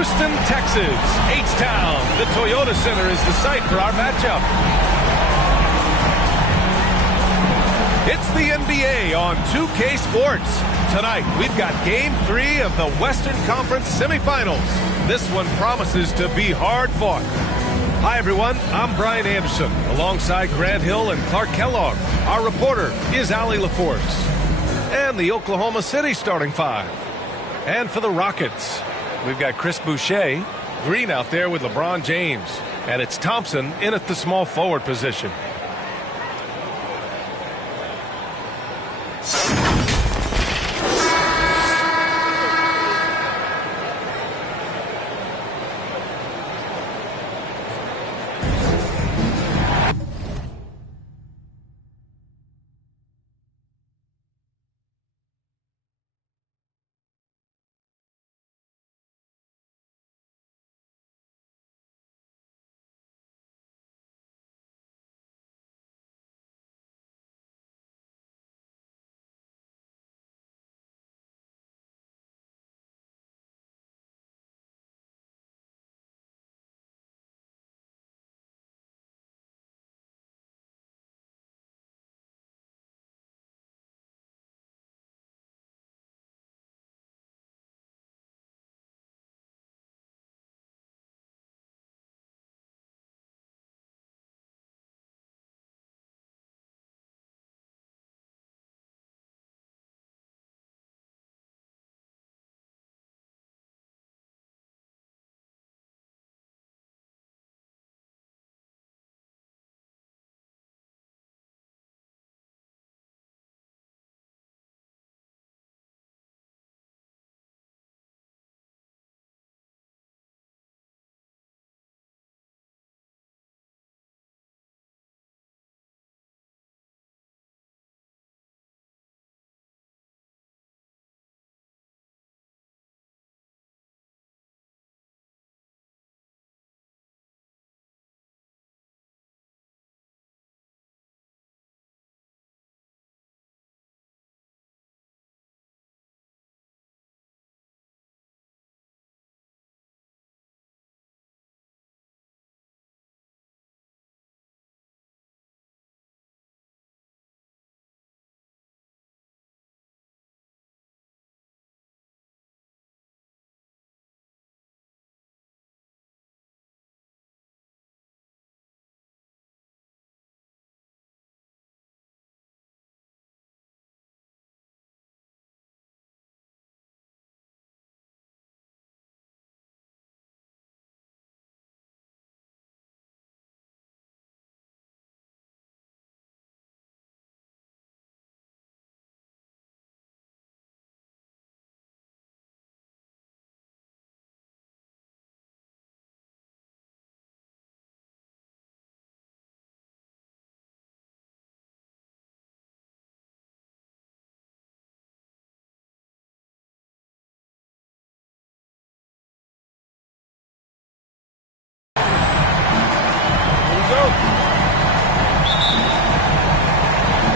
Houston, Texas, H-Town. The Toyota Center is the site for our matchup. It's the NBA on 2K Sports. Tonight, we've got Game 3 of the Western Conference semifinals. This one promises to be hard-fought. Hi, everyone. I'm Brian Anderson, alongside Grant Hill and Clark Kellogg. Our reporter is Allie LaForce. And the Oklahoma City starting five. And for the Rockets, we've got Chris Boucher, Green out there with LeBron James. And it's Thompson in at the small forward position.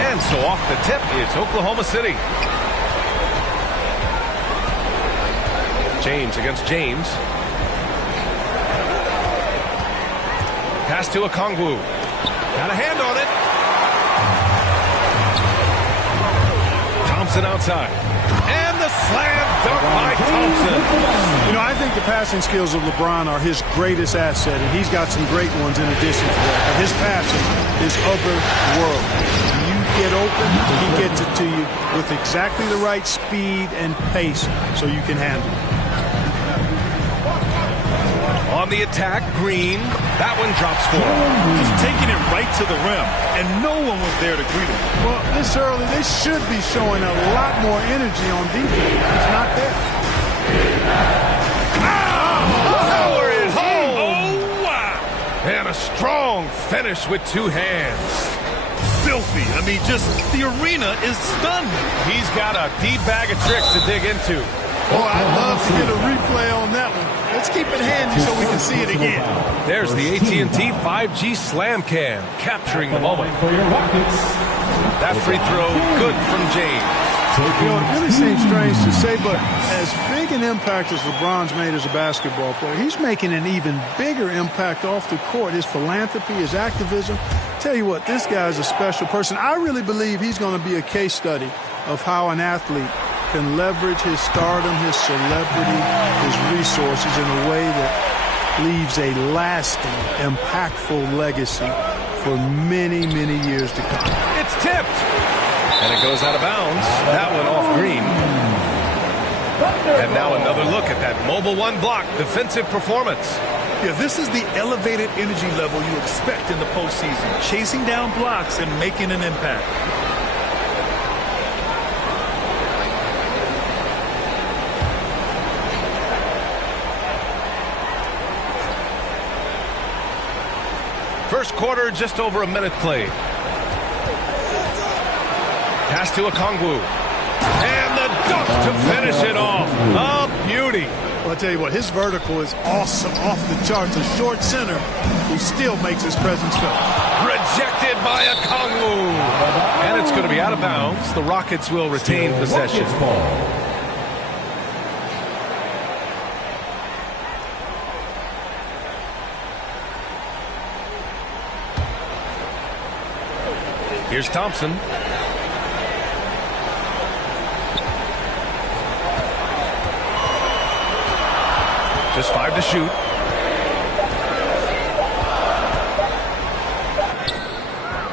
And so off the tip, it's Oklahoma City. James against James. Pass to Okongwu. Got a hand on it. Thompson outside. And the slam dunk by Thompson. You know, I think the passing skills of LeBron are his greatest asset, and he's got some great ones in addition to that. But his passing is otherworldly. You get open, he gets it to you with exactly the right speed and pace so you can handle it. On the attack, Green. That one drops for him. He's taking it right to the rim, and no one was there to greet him. Well, this early, they should be showing a lot more energy on defense. It's not there. Power it home! Oh, wow! And a strong finish with two hands. Filthy. I mean, just the arena is stunned. He's got a deep bag of tricks to dig into. Oh, I'd love to get a replay on that one. Let's keep it handy so we can see it again. There's the AT&T 5G Slam Cam capturing the moment. That free throw good from James. You know, it really seems strange to say, but as big an impact as LeBron's made as a basketball player, he's making an even bigger impact off the court. His philanthropy, his activism. Tell you what, this guy's a special person. I really believe he's going to be a case study of how an athlete can leverage his stardom, his celebrity, his resources in a way that leaves a lasting, impactful legacy for many, many years to come. It's tipped. And it goes out of bounds. That one off Green. And now another look at that Mobile One block defensive performance. Yeah, this is the elevated energy level you expect in the postseason. Chasing down blocks and making an impact. First quarter, just over a minute played. Pass to Okongwu. And the dunk to finish it off. A beauty. Well, I'll tell you what, his vertical is awesome, off the charts. A short center who still makes his presence felt. Rejected by Okongwu. And it's going to be out of bounds. The Rockets will retain possession. Here's Thompson. Just 5 to shoot.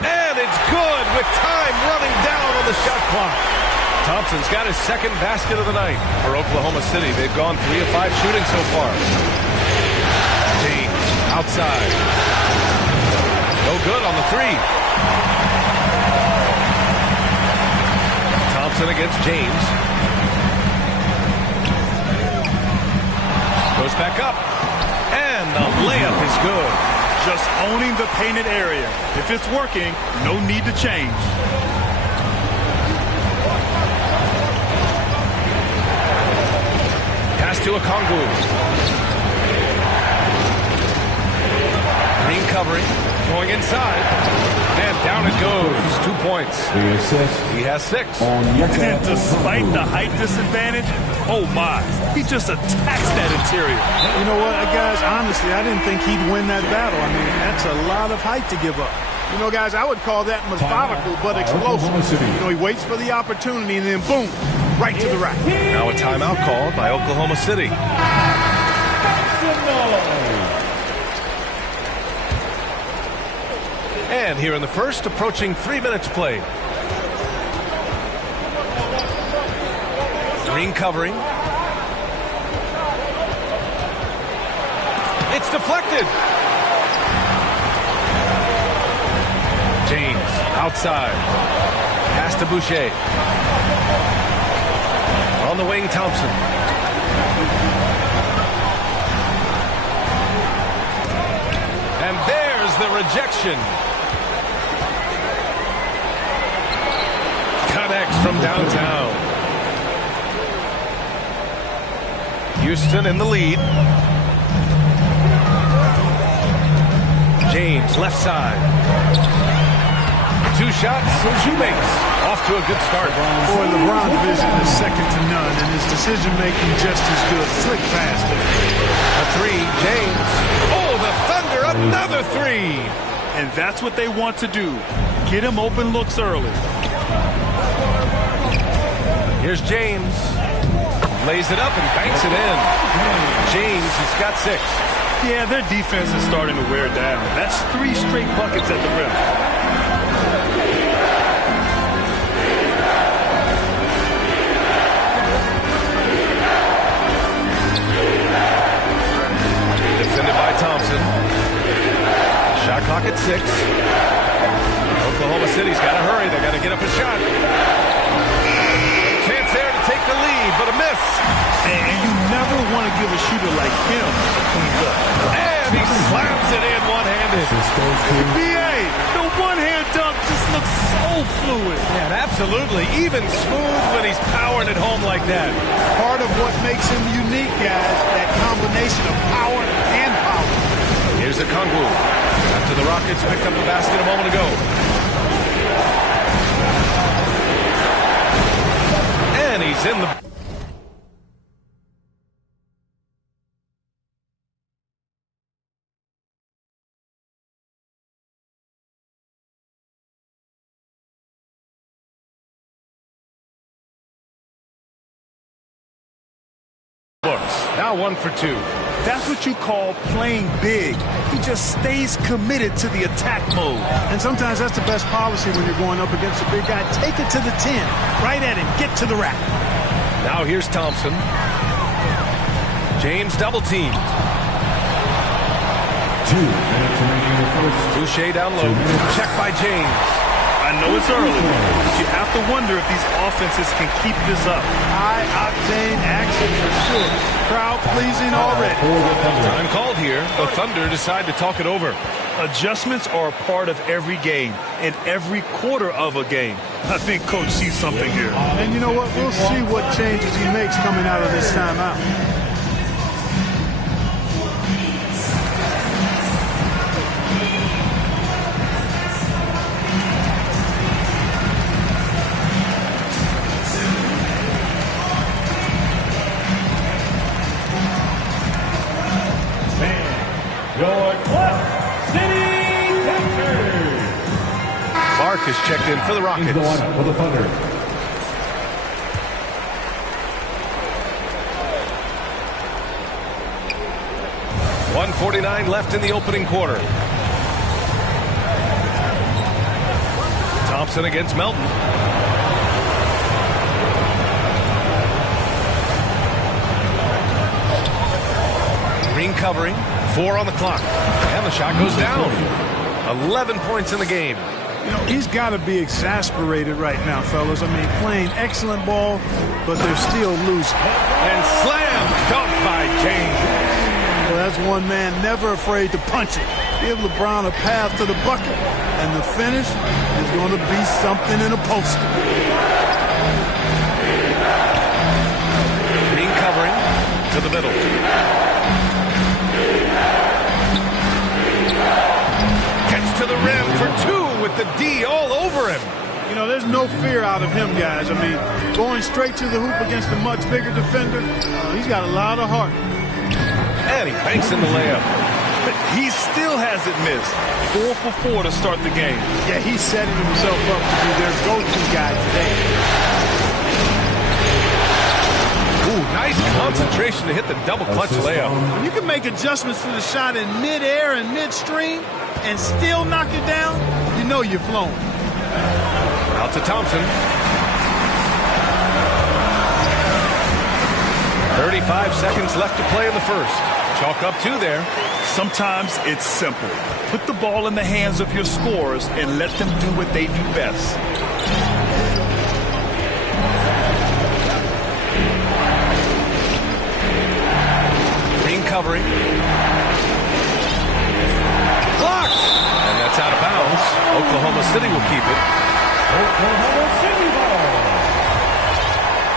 And it's good with time running down on the shot clock. Thompson's got his second basket of the night for Oklahoma City. They've gone 3 of 5 shooting so far. James outside. No good on the three. Thompson against James. Goes back up. And the layup is good. Just owning the painted area. If it's working, no need to change. Pass to Okongwu. Green covering. Going inside. And down it goes. 2 points. He has 6. And despite the height disadvantage, oh my, he just attacks that interior. You know what, guys, honestly, I didn't think he'd win that battle. I mean, that's a lot of height to give up. You know, guys, I would call that methodical but explosive. You know, he waits for the opportunity and then boom, right to the rack. Now a timeout called by Oklahoma City. And here in the first, approaching 3 minutes played. Green covering. It's deflected. James outside. Pass to Boucher. On the wing, Thompson. And there's the rejection. Connects from downtown. Houston in the lead. James, left side. 2 shots, and 2 makes. Off to a good start. Boy, LeBron's vision is second to none, and his decision-making just as good. Slick pass there. A 3, James. Oh, the Thunder, another 3. And that's what they want to do. Get him open looks early. Here's James. Lays it up and banks it in. James has got 6. Yeah, their defense is starting to wear down. That's 3 straight buckets at the rim. Defended by Thompson. Shot clock at 6. Oklahoma City's got to hurry. They got to get up a shot. Chance there to take the lead, but a miss. And you never want to give a shooter like him a clean look. And he slams it in one-handed. BA, the one-hand dunk just looks so fluid. And absolutely, even smooth when he's powering it home like that. Part of what makes him unique, guys, that combination of power and power. Here's Okongwu. After the Rockets picked up a basket a moment ago. He's in the... Now 1 for 2. That's what you call playing big. He just stays committed to the attack mode. And sometimes that's the best policy when you're going up against a big guy. Take it to the 10. Right at him. Get to the rack. Now here's Thompson. James double teamed. 2 minutes remaining in the first. Boucher down low. Check by James. I know it's early, but you have to wonder if these offenses can keep this up. High-octane action for sure. Crowd pleasing already. Time called here. The Thunder decide to talk it over. Adjustments are a part of every game, and every quarter of a game. I think Coach sees something here. And you know what? We'll see what changes he makes coming out of this timeout. Your Clutch City Captors. Clark is checked in for the Rockets. He's the one for the Thunder. .149 left in the opening quarter. Thompson against Melton. Green covering. 4 on the clock. And the shot goes down. 11 points in the game. You know, he's got to be exasperated right now, fellas. I mean, playing excellent ball, but they're still losing. And slam dunk by James. Well, that's one man never afraid to punch it. Give LeBron a path to the bucket, and the finish is going to be something in a poster. Green covering to the middle. Gets to the rim for 2 with the D all over him. You know, there's no fear out of him, guys. I mean, going straight to the hoop against a much bigger defender, he's got a lot of heart. And he banks in the layup. He still hasn't missed. 4 for 4 to start the game. Yeah, he's setting himself up to be their go-to guy today. Ooh, nice concentration to hit the double clutch layup. When you can make adjustments to the shot in mid-air and midstream and still knock it down, you know you're flowing. Out to Thompson. 35 seconds left to play in the first. Chalk up 2 there. Sometimes it's simple. Put the ball in the hands of your scorers and let them do what they do best. Green covering. Blocked! And that's out of bounds. Oklahoma City will keep it. Oklahoma City ball.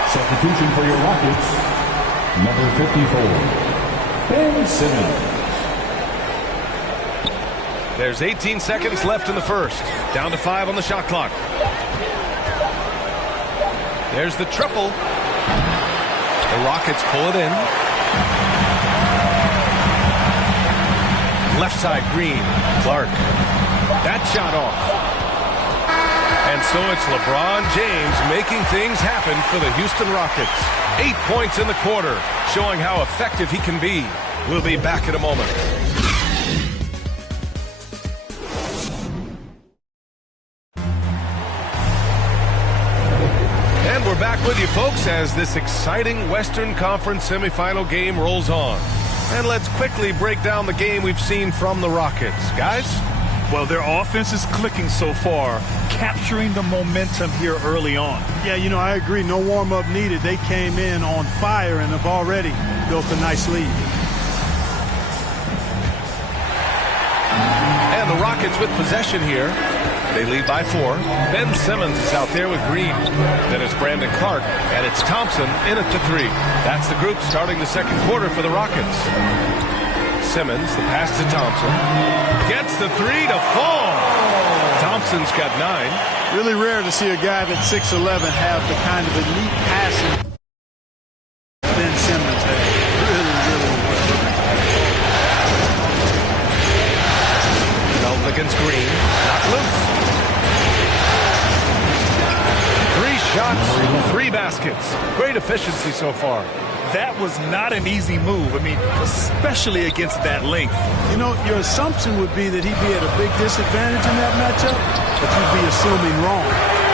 Substitution for your Rockets. Number 54, Ben Simmons. There's 18 seconds left in the first. Down to 5 on the shot clock. There's the triple. The Rockets pull it in. Left side, Green. Clark. That shot off. And so it's LeBron James making things happen for the Houston Rockets. 8 points in the quarter, showing how effective he can be. We'll be back in a moment. And we're back with you, folks, as this exciting Western Conference semifinal game rolls on. And let's quickly break down the game we've seen from the Rockets. Guys? Well, their offense is clicking so far, capturing the momentum here early on. Yeah, you know, I agree. No warm-up needed. They came in on fire and have already built a nice lead. And the Rockets with possession here. They lead by 4. Ben Simmons is out there with Green. Then it's Brandon Clark, and it's Thompson in it to 3. That's the group starting the second quarter for the Rockets. Simmons, the pass to Thompson. Gets the 3 to fall. Thompson's got 9. Really rare to see a guy that's 6'11" have the kind of elite passing 3 baskets. Great efficiency so far. That was not an easy move. I mean, especially against that length. You know, your assumption would be that he'd be at a big disadvantage in that matchup, but you'd be assuming wrong.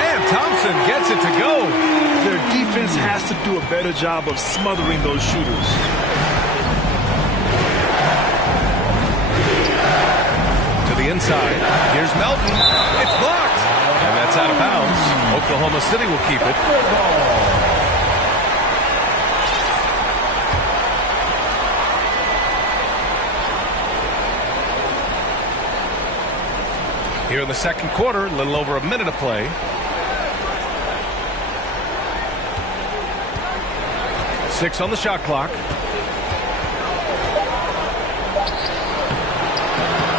And Thompson gets it to go. Their defense has to do a better job of smothering those shooters. To the inside. Here's Melton. It's blocked. And that's out of bounds. Oklahoma City will keep it. Here in the second quarter, a little over a minute of play. Six on the shot clock.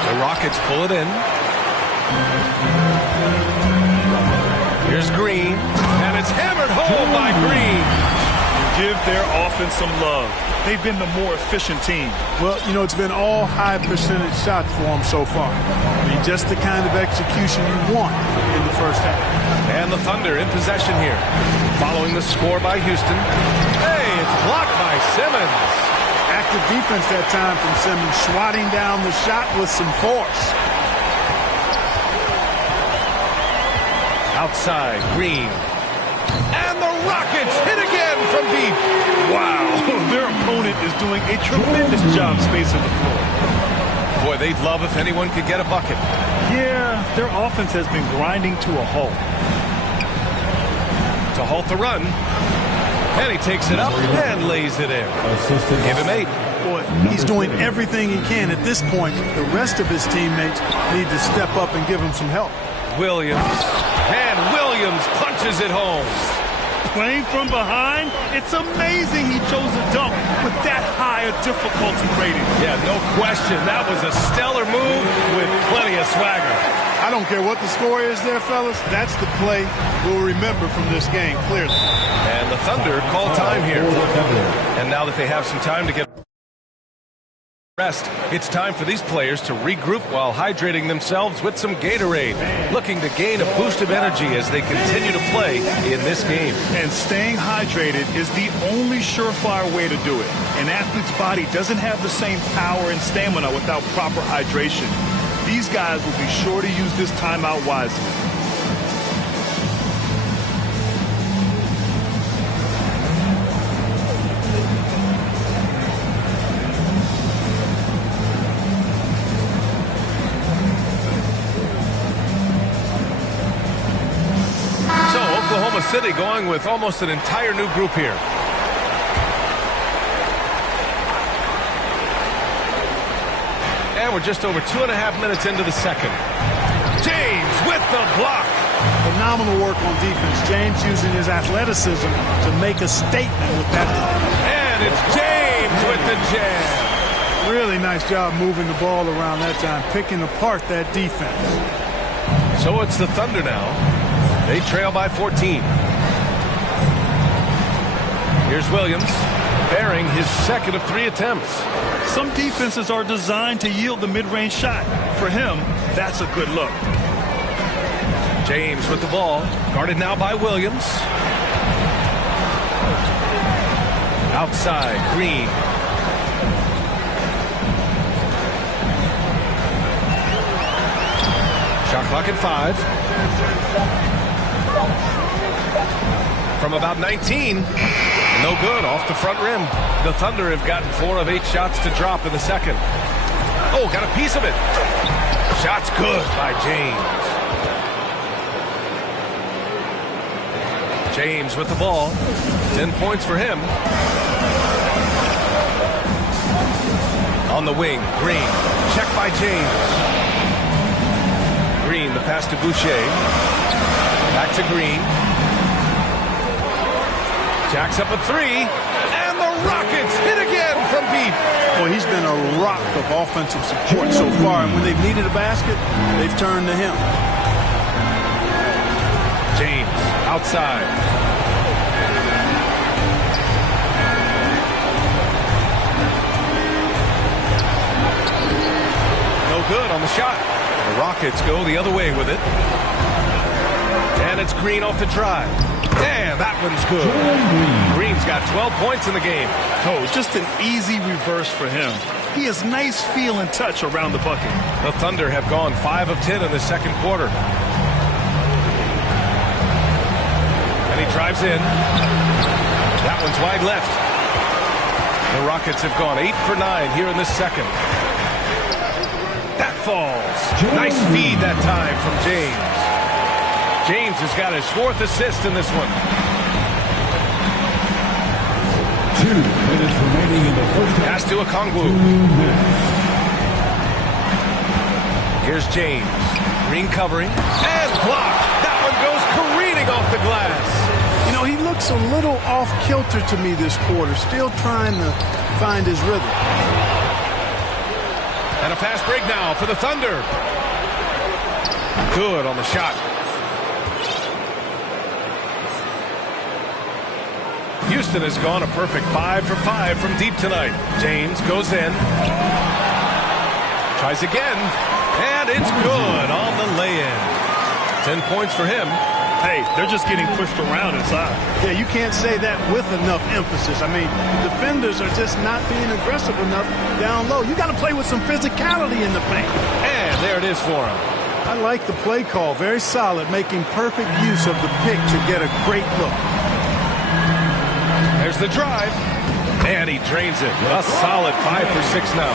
The Rockets pull it in. Here's Green, and it's hammered home by Green. Give their offense some love. They've been the more efficient team. Well, you know, it's been all high percentage shots for them so far. I mean, just the kind of execution you want in the first half. And the Thunder in possession here. Following the score by Houston. Hey, it's blocked by Simmons. Active defense that time from Simmons, swatting down the shot with some force. Outside, Green. And the Rockets hit again from deep. Wow, their opponent is doing a tremendous job spacing the floor. Boy, they'd love if anyone could get a bucket. Yeah, their offense has been grinding to a halt. To halt the run. And he takes it up and lays it in. Give him 8. Boy, he's doing everything he can at this point. The rest of his teammates need to step up and give him some help. Williams. And Williams punches it home. Playing from behind, it's amazing he chose a dunk with that high a difficulty rating. Yeah, no question. That was a stellar move with plenty of swagger. I don't care what the score is there, fellas. That's the play we'll remember from this game, clearly. And the Thunder call time here. And now that they have some time to get rest, it's time for these players to regroup while hydrating themselves with some Gatorade, looking to gain a boost of energy as they continue to play in this game. And staying hydrated is the only surefire way to do it. An athlete's body doesn't have the same power and stamina without proper hydration. These guys will be sure to use this timeout wisely. Oklahoma City going with almost an entire new group here. And we're just over 2.5 minutes into the second. James with the block. Phenomenal work on defense. James using his athleticism to make a statement with that block. And it's James with the jam. Really nice job moving the ball around that time, picking apart that defense. So it's the Thunder now. They trail by 14. Here's Williams, bearing his second of 3 attempts. Some defenses are designed to yield the mid-range shot. For him, that's a good look. James with the ball, guarded now by Williams. Outside, Green. Shot clock at 5. From about 19. No good, off the front rim. The Thunder have gotten 4 of 8 shots to drop in the second. Oh, got a piece of it. Shot's good by James. James with the ball. 10 points for him. On the wing, Green. Check by James. Green, the pass to Boucher. Back to Green. Jacks up a 3, and the Rockets hit again from deep. Boy, he's been a rock of offensive support so far, and when they've needed a basket, they've turned to him. James, outside. No good on the shot. The Rockets go the other way with it. And it's Green off the drive. And that one's good. Green's got 12 points in the game. Oh, just an easy reverse for him. He has nice feel and touch around the bucket. The Thunder have gone 5 of 10 in the second quarter. And he drives in. That one's wide left. The Rockets have gone 8 for 9 here in this second. That falls. Nice feed that time from James. James has got his 4th assist in this one. 2 minutes remaining in the first half. Pass to Okongwu. Here's James. Green covering. And blocked. That one goes careening off the glass. You know, he looks a little off-kilter to me this quarter, still trying to find his rhythm. And a fast break now for the Thunder. Good on the shot. Houston has gone a perfect 5 for 5 from deep tonight. James goes in. Tries again. And it's good on the lay-in. 10 points for him. Hey, they're just getting pushed around inside. Yeah, you can't say that with enough emphasis. I mean, the defenders are just not being aggressive enough down low. You got to play with some physicality in the paint. And there it is for him. I like the play call. Very solid, making perfect use of the pick to get a great look. There's the drive. And he drains it. A solid 5 for 6 now.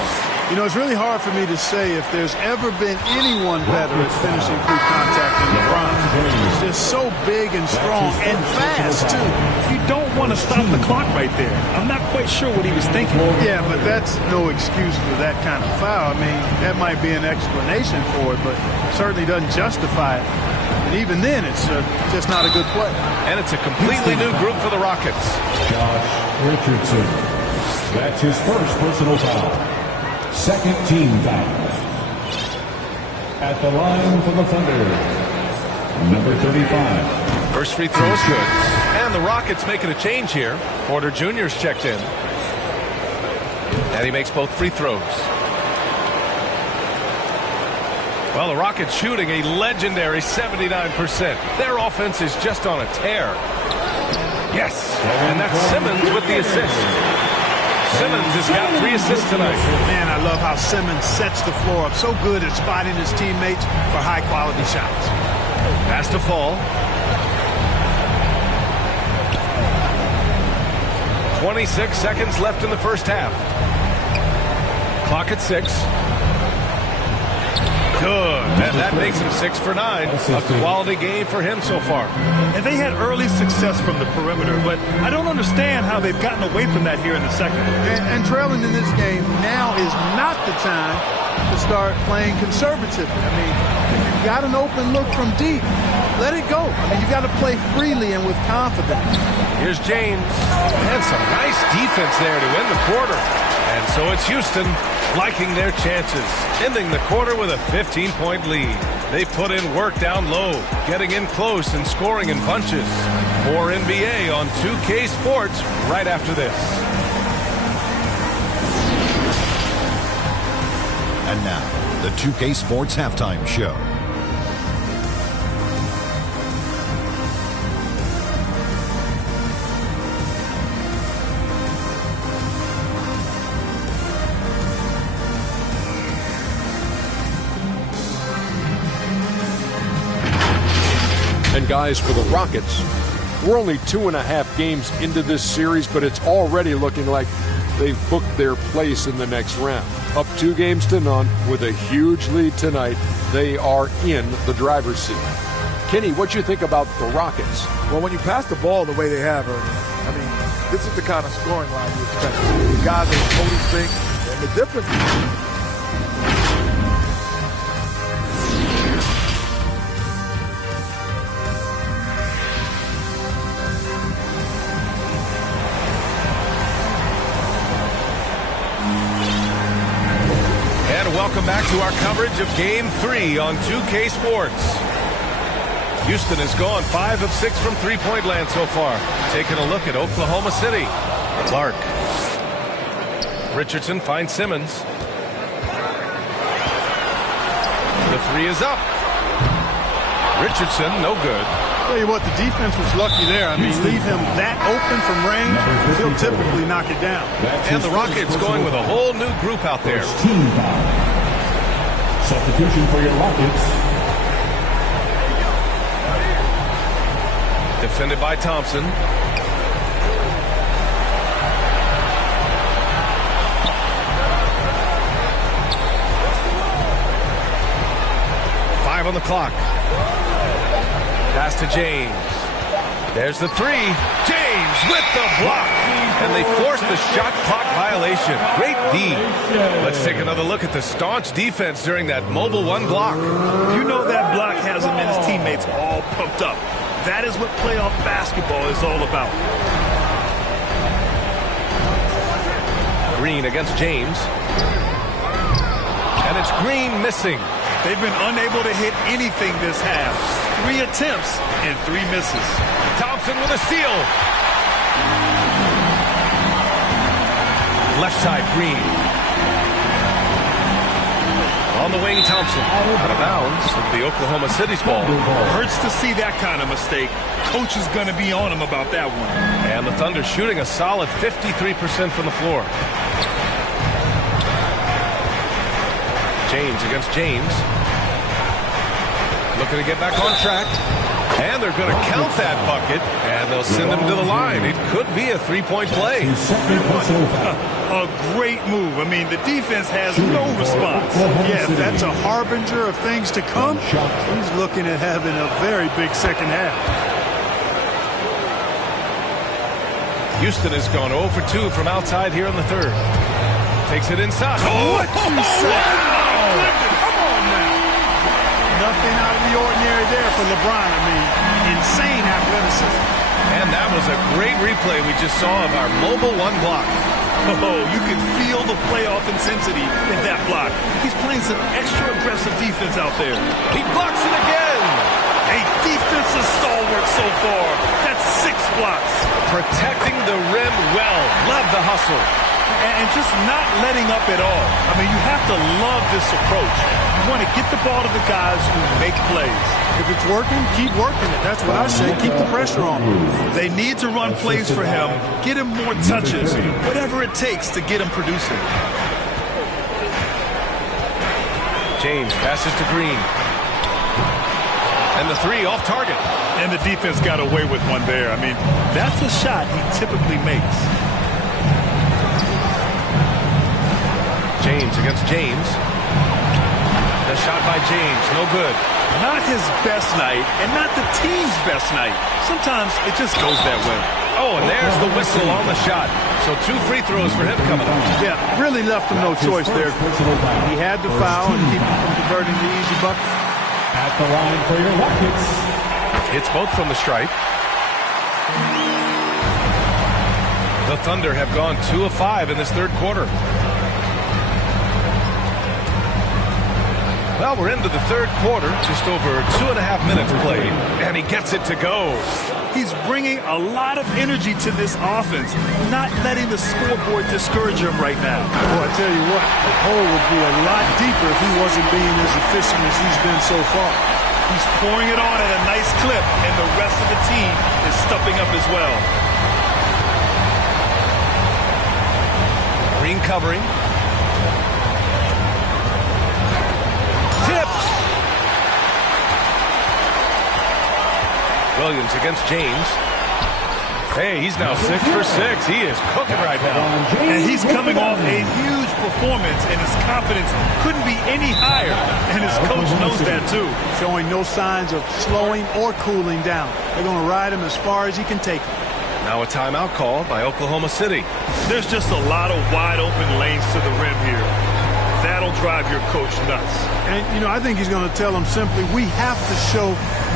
You know, it's really hard for me to say if there's ever been anyone better at finishing through contact than LeBron. He's just so big and strong and fast, too. You don't want to stop the clock right there. I'm not quite sure what he was thinking. Yeah, but that's no excuse for that kind of foul. I mean, that might be an explanation for it, but certainly doesn't justify it. And even then, it's just not a good play. And it's a completely new group for the Rockets. Josh Richardson. That's his first personal foul. Second team foul. At the line for the Thunder, number 35. First free throw is good. And the Rockets making a change here. Porter Jr.'s checked in. And he makes both free throws. Well, the Rockets shooting a legendary 79%. Their offense is just on a tear. Yes, and that's Simmons with the assist. Simmons has got 3 assists tonight. Man, I love how Simmons sets the floor up. So good at spotting his teammates for high-quality shots. Pass to Fall. 26 seconds left in the first half. Clock at 6. Good. And that makes him 6 for 9. A quality game for him so far. And they had early success from the perimeter, but I don't understand how they've gotten away from that here in the second. And trailing in this game, now is not the time to start playing conservatively. I mean, if you've got an open look from deep, let it go. I mean, you've got to play freely and with confidence. Here's James. And some nice defense there to end the quarter. And so it's Houston liking their chances, ending the quarter with a 15-point lead. They put in work down low, getting in close and scoring in bunches. More NBA on 2K Sports right after this. And now, the 2K Sports Halftime Show. And guys, for the Rockets, we're only 2.5 games into this series, but it's already looking like they've booked their place in the next round. Up 2 games to none with a huge lead tonight. They are in the driver's seat. Kenny, what you think about the Rockets? Well, when you pass the ball the way they have, I mean, this is the kind of scoring line you expect. The guys are totally sync, and the difference. Welcome back to our coverage of Game 3 on 2K Sports. Houston has gone 5 of 6 from three-point land so far. Taking a look at Oklahoma City. Clark. Richardson finds Simmons. The 3 is up. Richardson, no good. Tell you what, the defense was lucky there. I mean, leave him that open from range, he'll typically knock it down. And the Rockets going with a whole new group out there. Team foul. Substitution for your Rockets. Defended by Thompson. On the clock. Pass to James. There's the three. James with the block. And they forced the shot clock violation. Great D. Let's take another look at the staunch defense during that mobile one block. You know that block has him and his teammates all pumped up. That is what playoff basketball is all about. Green against James. And it's Green missing. They've been unable to hit anything this half. 3 attempts and 3 misses. Thompson with a steal. Left side, Green. On the wing, Thompson. Out of bounds with the Oklahoma City's ball. Hurts to see that kind of mistake. Coach is going to be on him about that one. And the Thunder shooting a solid 53% from the floor. James against James. Looking to get back on track. And they're going to count that bucket. And they'll send him to the line. It could be a three-point play. A great move. I mean, the defense has no response. Yeah, if that's a harbinger of things to come, he's looking at having a very big second half. Houston has gone 0 for 2 from outside here in the third. Takes it inside. What you say? Come on now. Nothing out of the ordinary there for LeBron. I mean, insane athleticism. And that was a great replay we just saw of our mobile one block. Oh, you can feel the playoff intensity in that block. He's playing some extra aggressive defense out there. He blocks it again. A defensive stalwart so far. That's 6 blocks. Protecting the rim well. Love the hustle. And just not letting up at all. I mean, you have to love this approach. You want to get the ball to the guys who make plays. If it's working, keep working it. That's what I say. Keep the pressure on him. They need to run plays for him, get him more touches, whatever it takes to get him producing. James passes to Green. And the three off target. And the defense got away with one there. I mean, that's a shot he typically makes. James against James. The shot by James, no good. Not his best night, and not the team's best night. Sometimes it just goes that way. Oh, and there's the whistle on the shot. So 2 free throws for him coming up. Yeah, really left him no choice there. He had to foul and keep him from converting the easy bucket. At the line for your Rockets. Hits both from the stripe. The Thunder have gone 2 of 5 in this third quarter. Well, we're into the third quarter, just over 2.5 minutes played, and he gets it to go. He's bringing a lot of energy to this offense, not letting the scoreboard discourage him right now. Boy, I tell you what, the hole would be a lot deeper if he wasn't being as efficient as he's been so far. He's pouring it on at a nice clip, and the rest of the team is stepping up as well. Green covering. Tipped. Williams against James. Hey, he's now 6 for 6. He is cooking right now. And he's coming off a huge performance, and his confidence couldn't be any higher. And his coach knows that, too. Showing no signs of slowing or cooling down. They're going to ride him as far as he can take him. Now a timeout called by Oklahoma City. There's just a lot of wide open lanes to the rim here. That'll drive your coach nuts. And, you know, I think he's going to tell them simply, we have to show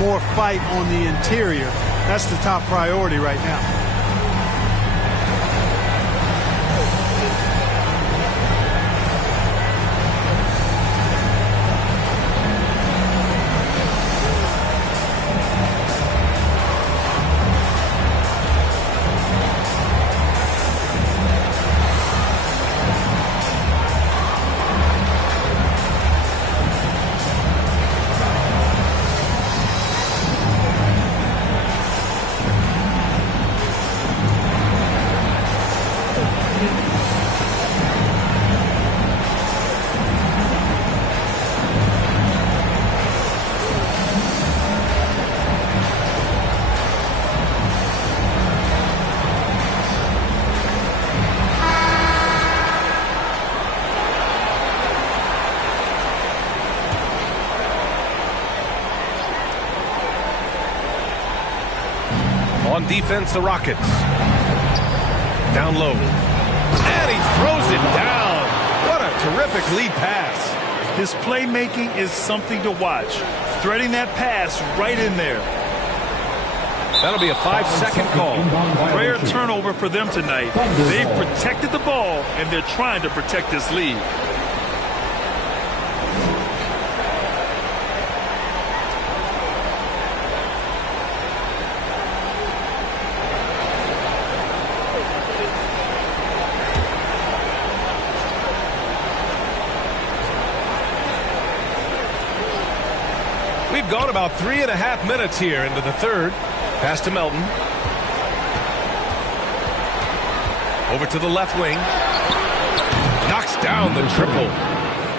more fight on the interior. That's the top priority right now. On defense, the Rockets. Down low. And he throws it down. What a terrific lead pass. His playmaking is something to watch. Threading that pass right in there. That'll be a 5-second call. Rare turnover for them tonight. They've protected the ball, and they're trying to protect this lead. We've gone about 3.5 minutes here into the third. Pass to Melton. Over to the left wing. Knocks down the triple.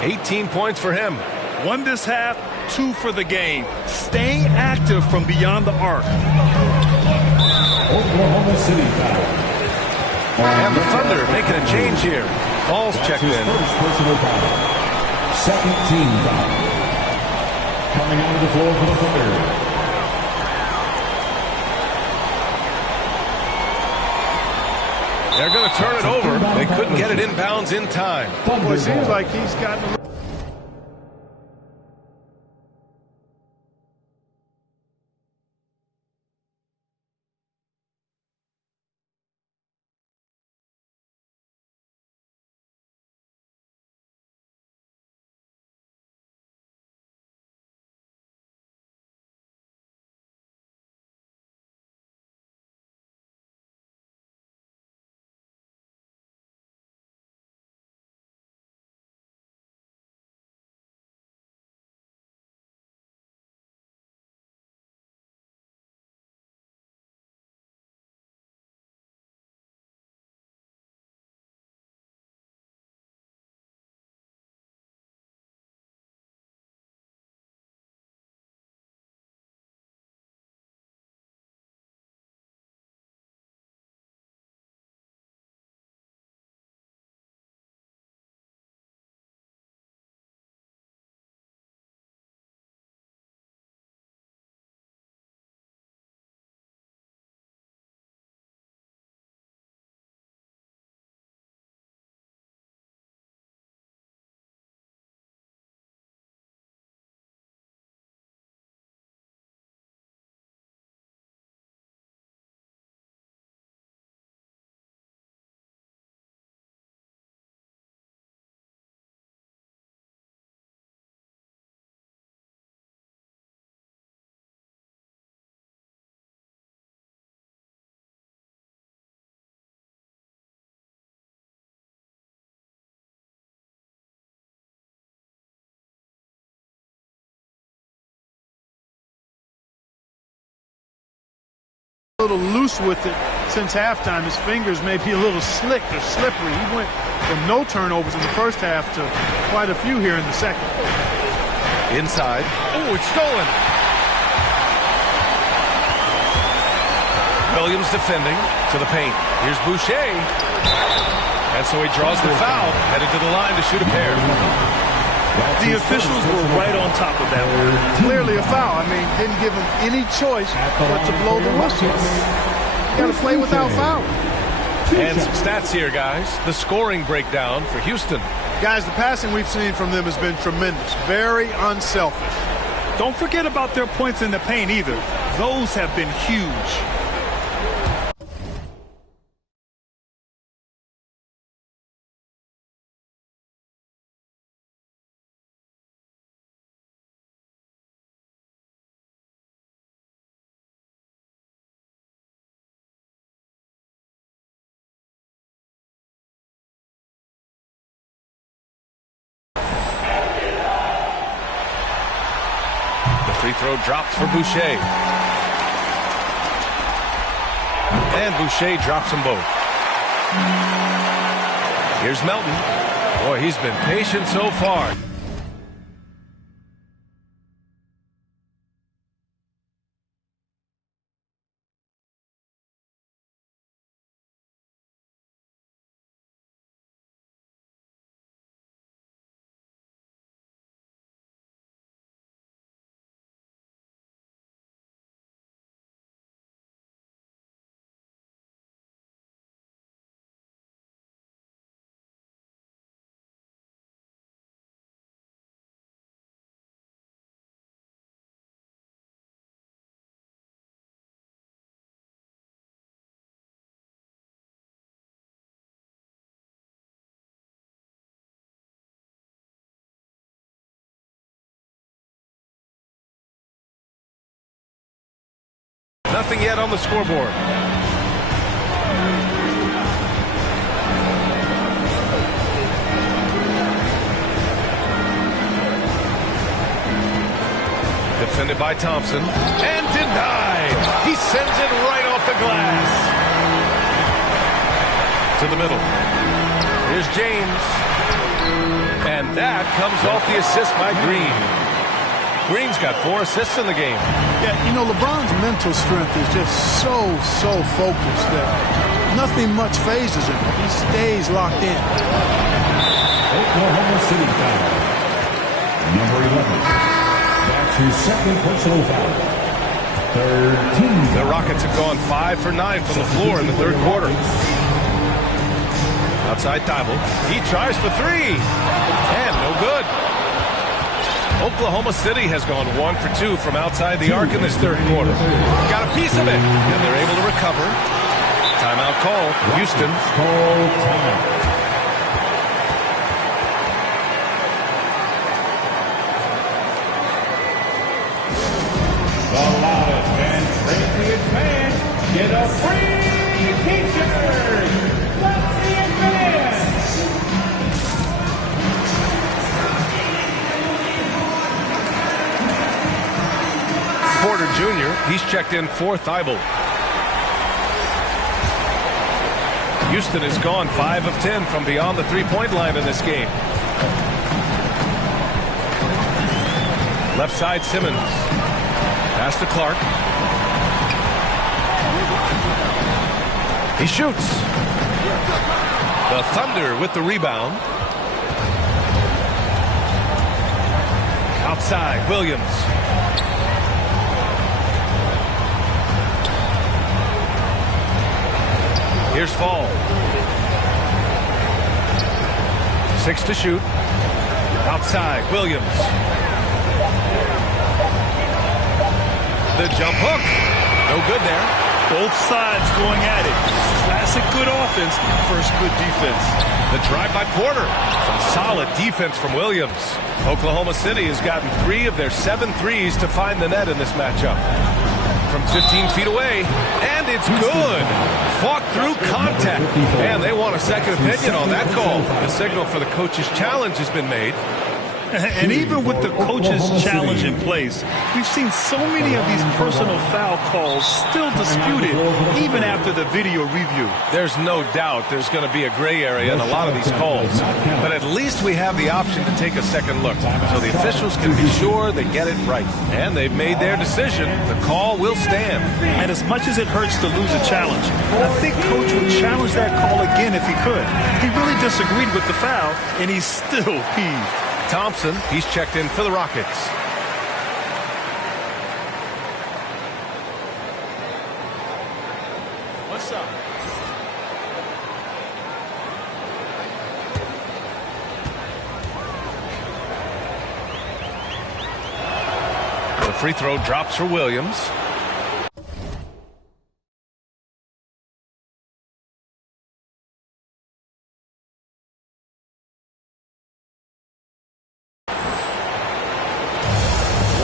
18 points for him. 1 this half, 2 for the game. Staying active from beyond the arc. Oklahoma City foul. And the Thunder making a change here. Ball's checked in. First personal foul. Second team foul. Coming out of the floor for the Thunder. They're going to turn it over. They couldn't get it inbounds in time. Well, it seems like he's gotten a little... loose with it since halftime. His fingers may be a little slick or slippery. He went from no turnovers in the first half to quite a few here in the second. Inside. Oh, it's stolen. Williams defending to the paint. Here's Boucher. And so he draws the foul, headed to the line to shoot a pair. The officials were right on top of that one. Clearly a foul. I mean, didn't give him any choice but to blow the whistle. Got to play without foul. And some stats here, guys. The scoring breakdown for Houston. Guys, the passing we've seen from them has been tremendous. Very unselfish. Don't forget about their points in the paint either. Those have been huge. Free throw drops for Boucher. And Boucher drops them both. Here's Melton. Boy, he's been patient so far. Nothing yet on the scoreboard. Defended by Thompson. And denied. He sends it right off the glass. To the middle. Here's James. And that comes off the assist by Green. Green's got 4 assists in the game. Yeah, you know, LeBron's mental strength is just so focused that nothing much phases him. He stays locked in. Oklahoma City foul. Number 11. That's his second personal foul. Third team. The Rockets have gone 5 for 9 from the floor in the third quarter. Outside Thibault. He tries for 3. And no good. Oklahoma City has gone 1 for 2 from outside the arc in this third quarter. Got a piece of it. And they're able to recover. Timeout call. Houston. Call timeout. The loudest and craziest fans get a free t-shirt. Let's see it fans. Porter Jr., he's checked in for Thibault. Houston has gone 5 of 10 from beyond the three-point line in this game. Left side Simmons. Pass to Clark. He shoots. The Thunder with the rebound. Outside, Williams. Here's Fall. 6 to shoot. Outside, Williams. The jump hook. No good there. Both sides going at it. Classic good offense, first good defense. The drive by Porter. Some solid defense from Williams. Oklahoma City has gotten 3 of their 7 threes to find the net in this matchup. From 15 feet away, and it's good. Fought through contact. And they want a second opinion on that call. The signal for the coach's challenge has been made. And even with the coach's challenge in place, we've seen so many of these personal foul calls still disputed, even after the video review. There's no doubt there's going to be a gray area in a lot of these calls. But at least we have the option to take a second look, so the officials can be sure they get it right. And they've made their decision. The call will stand. And as much as it hurts to lose a challenge, I think Coach would challenge that call again if he could. He really disagreed with the foul, and he's still peeved. Thompson, he's checked in for the Rockets. What's up? The free throw drops for Williams.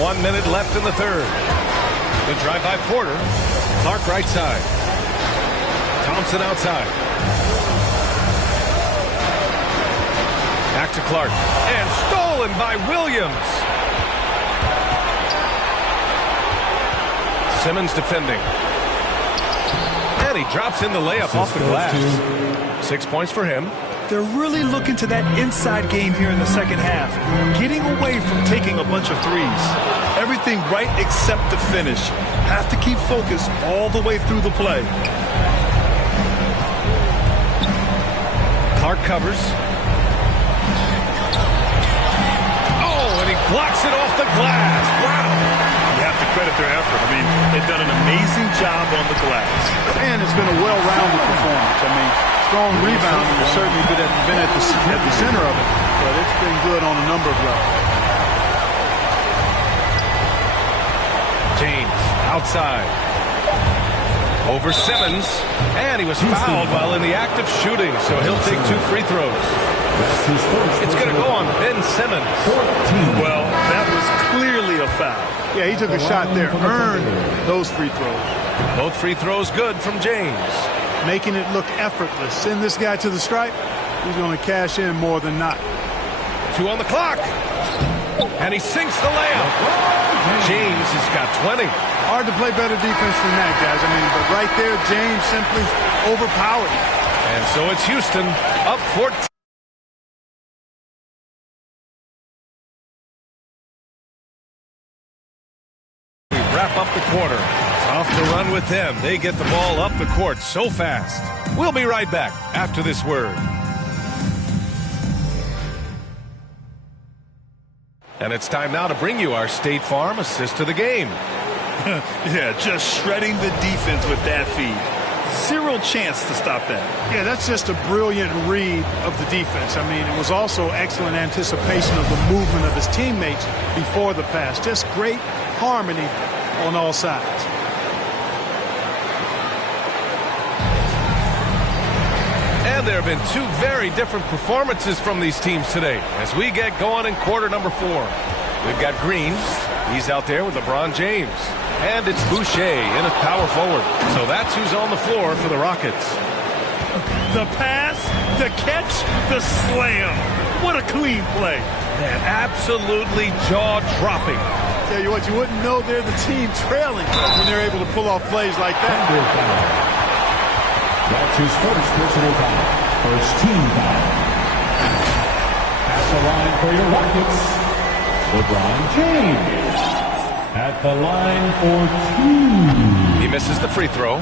One minute left in the third. The drive by Porter. Clark right side. Thompson outside. Back to Clark. And stolen by Williams. Simmons defending. And he drops in the layup off the glass. 6 points for him. They're really looking to that inside game here in the second half, getting away from taking a bunch of threes. Everything right except the finish. Have to keep focus all the way through the play. Clark covers. Oh, and he blocks it off the glass. Wow. You have to credit their effort. I mean, they've done an amazing job on the glass. And it's been a well-rounded performance. I mean, strong rebounding has certainly been at the center of it, but it's been good on a number of levels. James outside. Over Simmons. And he was fouled while in the act of shooting, so he'll take 2 free throws. It's going to go on Ben Simmons. Well, that was clearly a foul. Yeah, he took a shot there, earned those free throws. Both free throws good from James. Making it look effortless. Send this guy to the stripe, he's going to cash in more than not. 2 on the clock. And he sinks the layup. James has got 20. Hard to play better defense than that, guys. I mean, but right there, James simply overpowered. And so it's Houston up 14. We wrap up the quarter. Tough to run with them. They get the ball up the court so fast. We'll be right back after this word. And it's time now to bring you our State Farm assist of the game. Yeah, just shredding the defense with that feed. Zero chance to stop that. Yeah, that's just a brilliant read of the defense. I mean, it was also excellent anticipation of the movement of his teammates before the pass. Just great harmony on all sides. And there have been 2 very different performances from these teams today as we get going in quarter number 4. We've got Green. He's out there with LeBron James. And it's Boucher in at power forward. So that's who's on the floor for the Rockets. The pass, the catch, the slam. What a clean play. Man, absolutely jaw-dropping. Tell you what, you wouldn't know they're the team trailing when they're able to pull off plays like that. That's his first personal foul. First team foul. At the line for your Rockets, LeBron James. At the line for 2. He misses the free throw.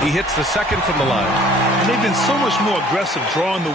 He hits the second from the line. And they've been so much more aggressive drawing the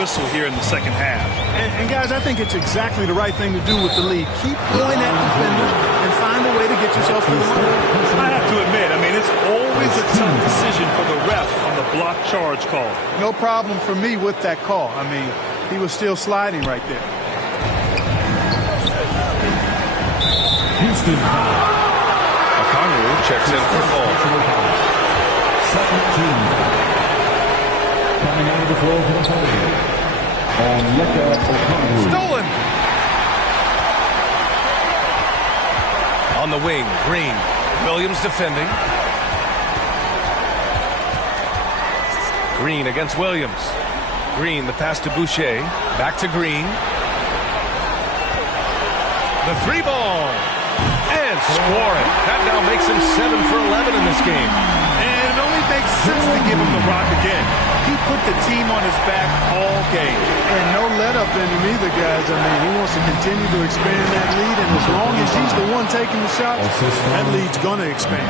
whistle here in the second half. And guys, I think it's exactly the right thing to do with the lead. Keep going at defenders and find a way to get yourself to the line. I have to admit, I mean, it's always a tough decision for the ref on the block charge call. No problem for me with that call. I mean, he was still sliding right there. Houston foul. Okongwu checks in for full. Second team foul. Coming out of the floor for the podium. Onyeka Okongwu. Stolen. On the wing, Green. Williams defending. Green against Williams. Green, the pass to Boucher. Back to Green. The three ball. And score it. That now makes him 7 for 11 in this game. And it only makes sense to give him the rock again. He put the team on his back all game. And no let up in him either, guys. I mean, he wants to continue to expand that lead, and as long as he's the one taking the shots, that lead's going to expand.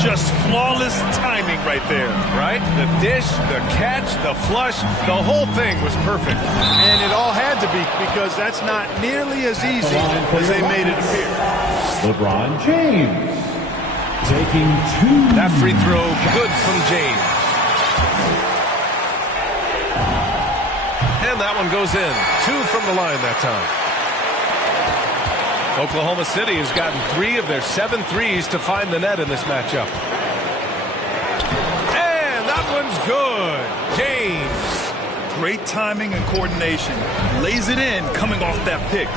Just flawless timing right there. Right? The dish, the catch, the flush, the whole thing was perfect. And it all had to be, because that's not nearly as easy as they made it appear. LeBron James taking 2. That free throw, good from James. And that one goes in. 2 from the line that time. Oklahoma City has gotten 3 of their 7 threes to find the net in this matchup. And that one's good. James. Great timing and coordination. Lays it in coming off that pick.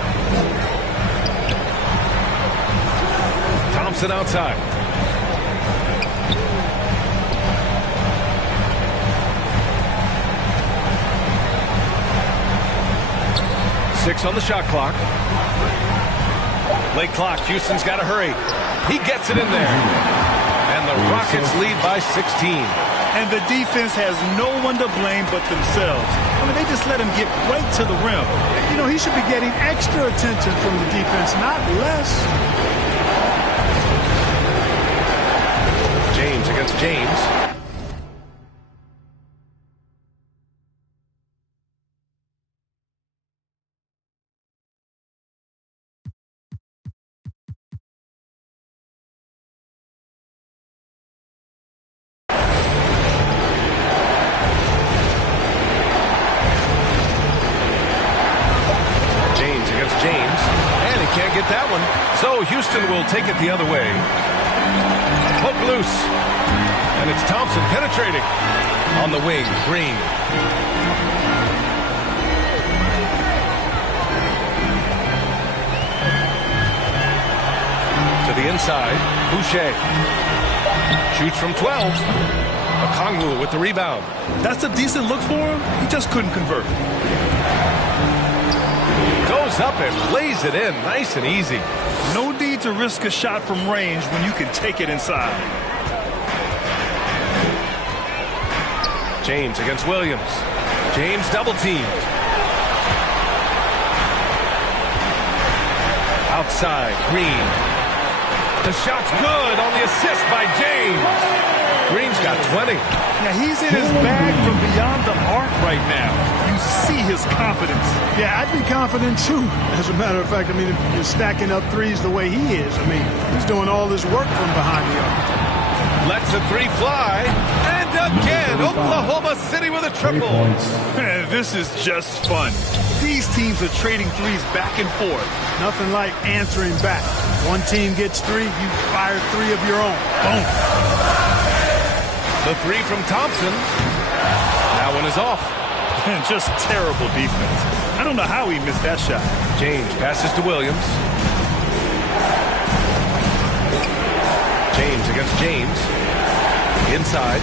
Thompson outside. Six on the shot clock. Late clock. Houston's got to hurry. He gets it in there. And the Rockets lead by 16. And the defense has no one to blame but themselves. I mean, they just let him get right to the rim. You know, he should be getting extra attention from the defense, not less. James against James. Can't get that one. So Houston will take it the other way. Poke loose. And it's Thompson penetrating. On the wing, Green. To the inside, Boucher. Shoots from 12. Okongwu with the rebound. That's a decent look for him. He just couldn't convert. Goes up and lays it in nice and easy. No need to risk a shot from range when you can take it inside. James against Williams. James double teamed. Outside, Green. The shot's good on the assist by James. Green's got 20. Yeah, he's in his bag from beyond the arc right now. You see his confidence. Yeah, I'd be confident too. As a matter of fact, I mean, if you're stacking up threes the way he is, I mean, he's doing all this work from behind the arc. Lets the three fly. And again, Oklahoma City with a triple. This is just fun. These teams are trading threes back and forth. Nothing like answering back. One team gets 3, you fire 3 of your own. Boom. The three from Thompson. That one is off. Just terrible defense. I don't know how he missed that shot. James passes to Williams. James against James. Inside.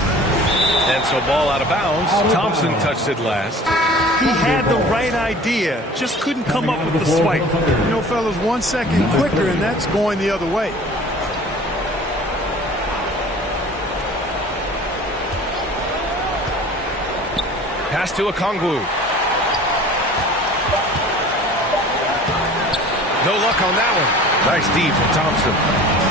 And so ball out of bounds. Thompson touched it last. He had the right idea. Just couldn't come up with the swipe. You know, fellas, 1 second quicker, and that's going the other way. Pass to Okongwu. No luck on that one. Nice D from Thompson.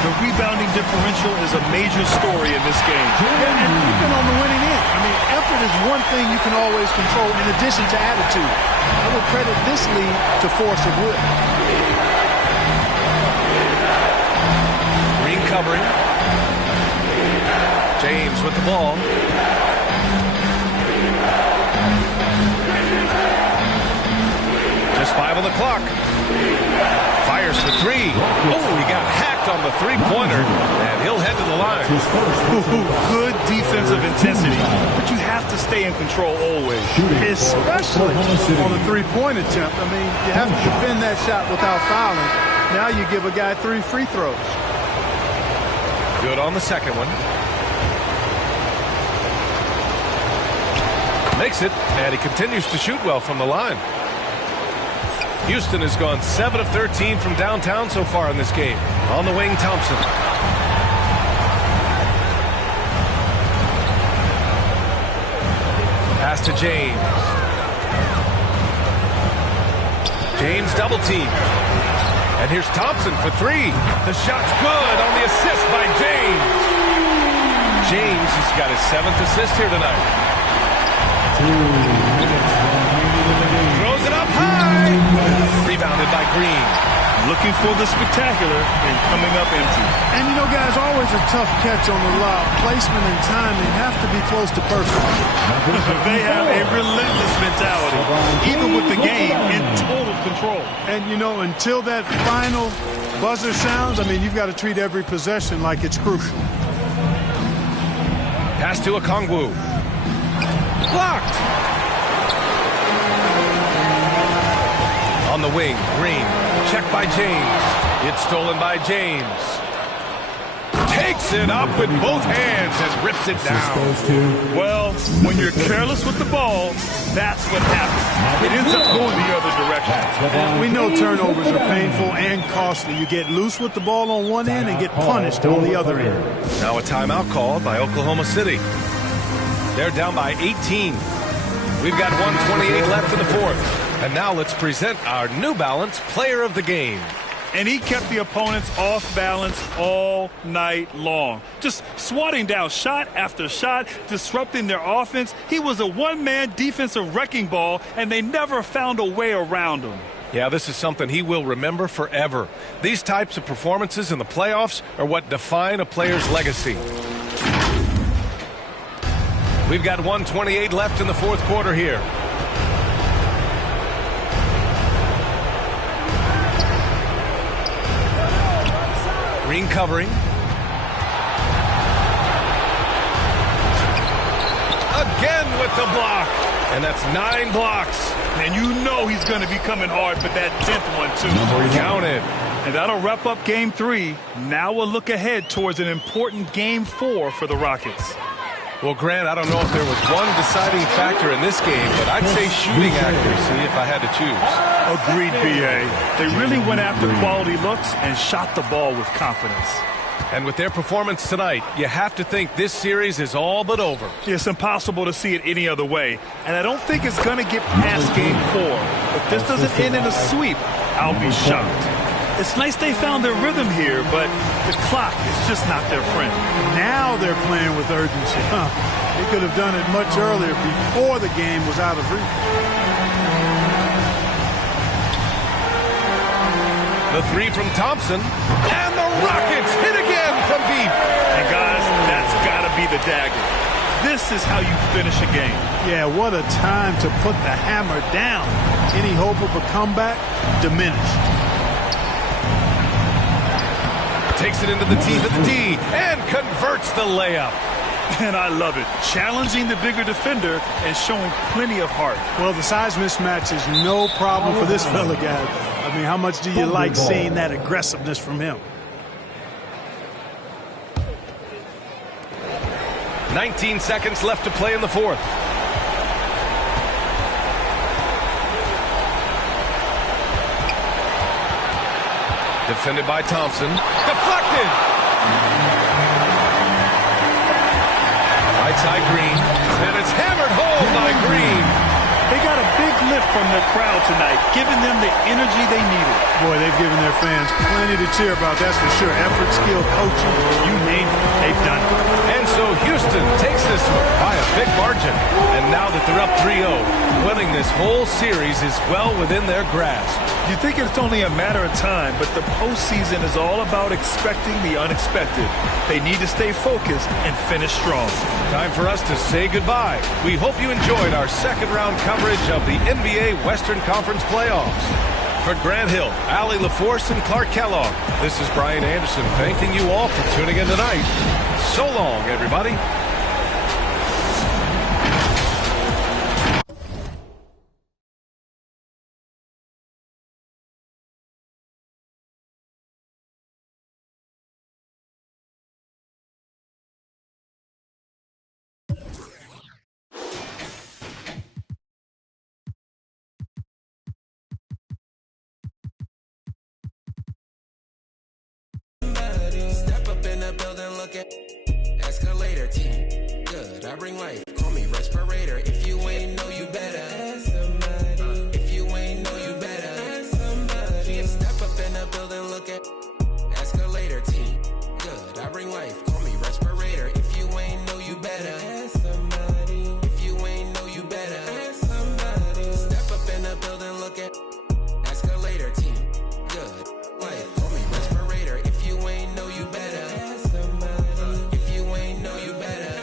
The rebounding differential is a major story in this game. Yeah, and even on the winning end. I mean, effort is one thing you can always control in addition to attitude. I would credit this lead to force of will. covering. James with the ball. Just 5 on the clock. Fires for 3. Oh, he got hacked on the three-pointer, and he'll head to the line. Good defensive intensity, but you have to stay in control always. Especially on a three-point attempt. I mean, you have to defend that shot without fouling. Now you give a guy 3 free throws. Good on the second one. Makes it, and he continues to shoot well from the line. Houston has gone 7 of 13 from downtown so far in this game. On the wing, Thompson. Pass to James. James double teamed. And here's Thompson for 3. The shot's good on the assist by James. James has got his 7th assist here tonight. 2 minutes remaining in the game. Throws it up high. Rebounded by Green. Looking for the spectacular and coming up empty. And you know, guys, always a tough catch on the lob. Placement and timing have to be close to perfect. They have a relentless mentality, even with the game in total control. And, you know, until that final buzzer sounds, I mean, you've got to treat every possession like it's crucial. Pass to Okongwu. Blocked. On the wing, Green. Checked by James. It's stolen by James. Takes it up with both hands and rips it down. Well, when you're careless with the ball, that's what happens. It ends up going the other direction. And we know turnovers are painful and costly. You get loose with the ball on one end and get punished on the other end. Now a timeout called by Oklahoma City. They're down by 18. We've got 1:28 left in the fourth. And now let's present our New Balance Player of the Game. And he kept the opponents off balance all night long. Just swatting down shot after shot, disrupting their offense. He was a one-man defensive wrecking ball, and they never found a way around him. Yeah, this is something he will remember forever. These types of performances in the playoffs are what define a player's legacy. We've got 1:28 left in the fourth quarter here. Green covering. Again with the block. And that's 9 blocks. And you know he's going to be coming hard for that 10th one, too. Counted. And that'll wrap up Game 3. Now we'll look ahead towards an important Game 4 for the Rockets. Well, Grant, I don't know if there was one deciding factor in this game, but I'd say shooting accuracy if I had to choose. Agreed, B.A. They really went after quality looks and shot the ball with confidence. And with their performance tonight, you have to think this series is all but over. It's impossible to see it any other way. And I don't think it's going to get past Game 4. If this doesn't end in a sweep, I'll be shocked. It's nice they found their rhythm here, but the clock is just not their friend. Now they're playing with urgency. They could have done it much earlier before the game was out of reach. The 3 from Thompson, and the Rockets hit again from deep. And guys, that's got to be the dagger. This is how you finish a game. Yeah, what a time to put the hammer down. Any hope of a comeback diminished. Takes it into the teeth of the D and converts the layup. And I love it. Challenging the bigger defender and showing plenty of heart. Well, the size mismatch is no problem for this fella, guys. I mean, how much do you like seeing that aggressiveness from him? 19 seconds left to play in the fourth. Defended by Thompson. Deflected! Right side Green. And it's hammered home by Green. They got a big lift lift from their crowd tonight, giving them the energy they needed. Boy, they've given their fans plenty to cheer about, that's for sure. Effort, skill, coaching, you name it, they've done it. And so Houston takes this one by a big margin. And now that they're up 3-0, winning this whole series is well within their grasp. You think it's only a matter of time, but the postseason is all about expecting the unexpected. They need to stay focused and finish strong. Time for us to say goodbye. We hope you enjoyed our second-round coverage of the NBA Western Conference playoffs. For Grant Hill, Allie LaForce, and Clark Kellogg, this is Brian Anderson thanking you all for tuning in tonight. So long, everybody. Step up in the building, look at escalator team. Good, I bring life. Call me respirator. If you ain't know, you better. If you ain't know, you better. Step up in the building, look at escalator team. Good, I bring life. Call me respirator. If you ain't know, you better. If you ain't know, you better. Step up in the building, look at escalator team. Good, life. Call me respirator. If you ain't know, you better. If you ain't know, you better.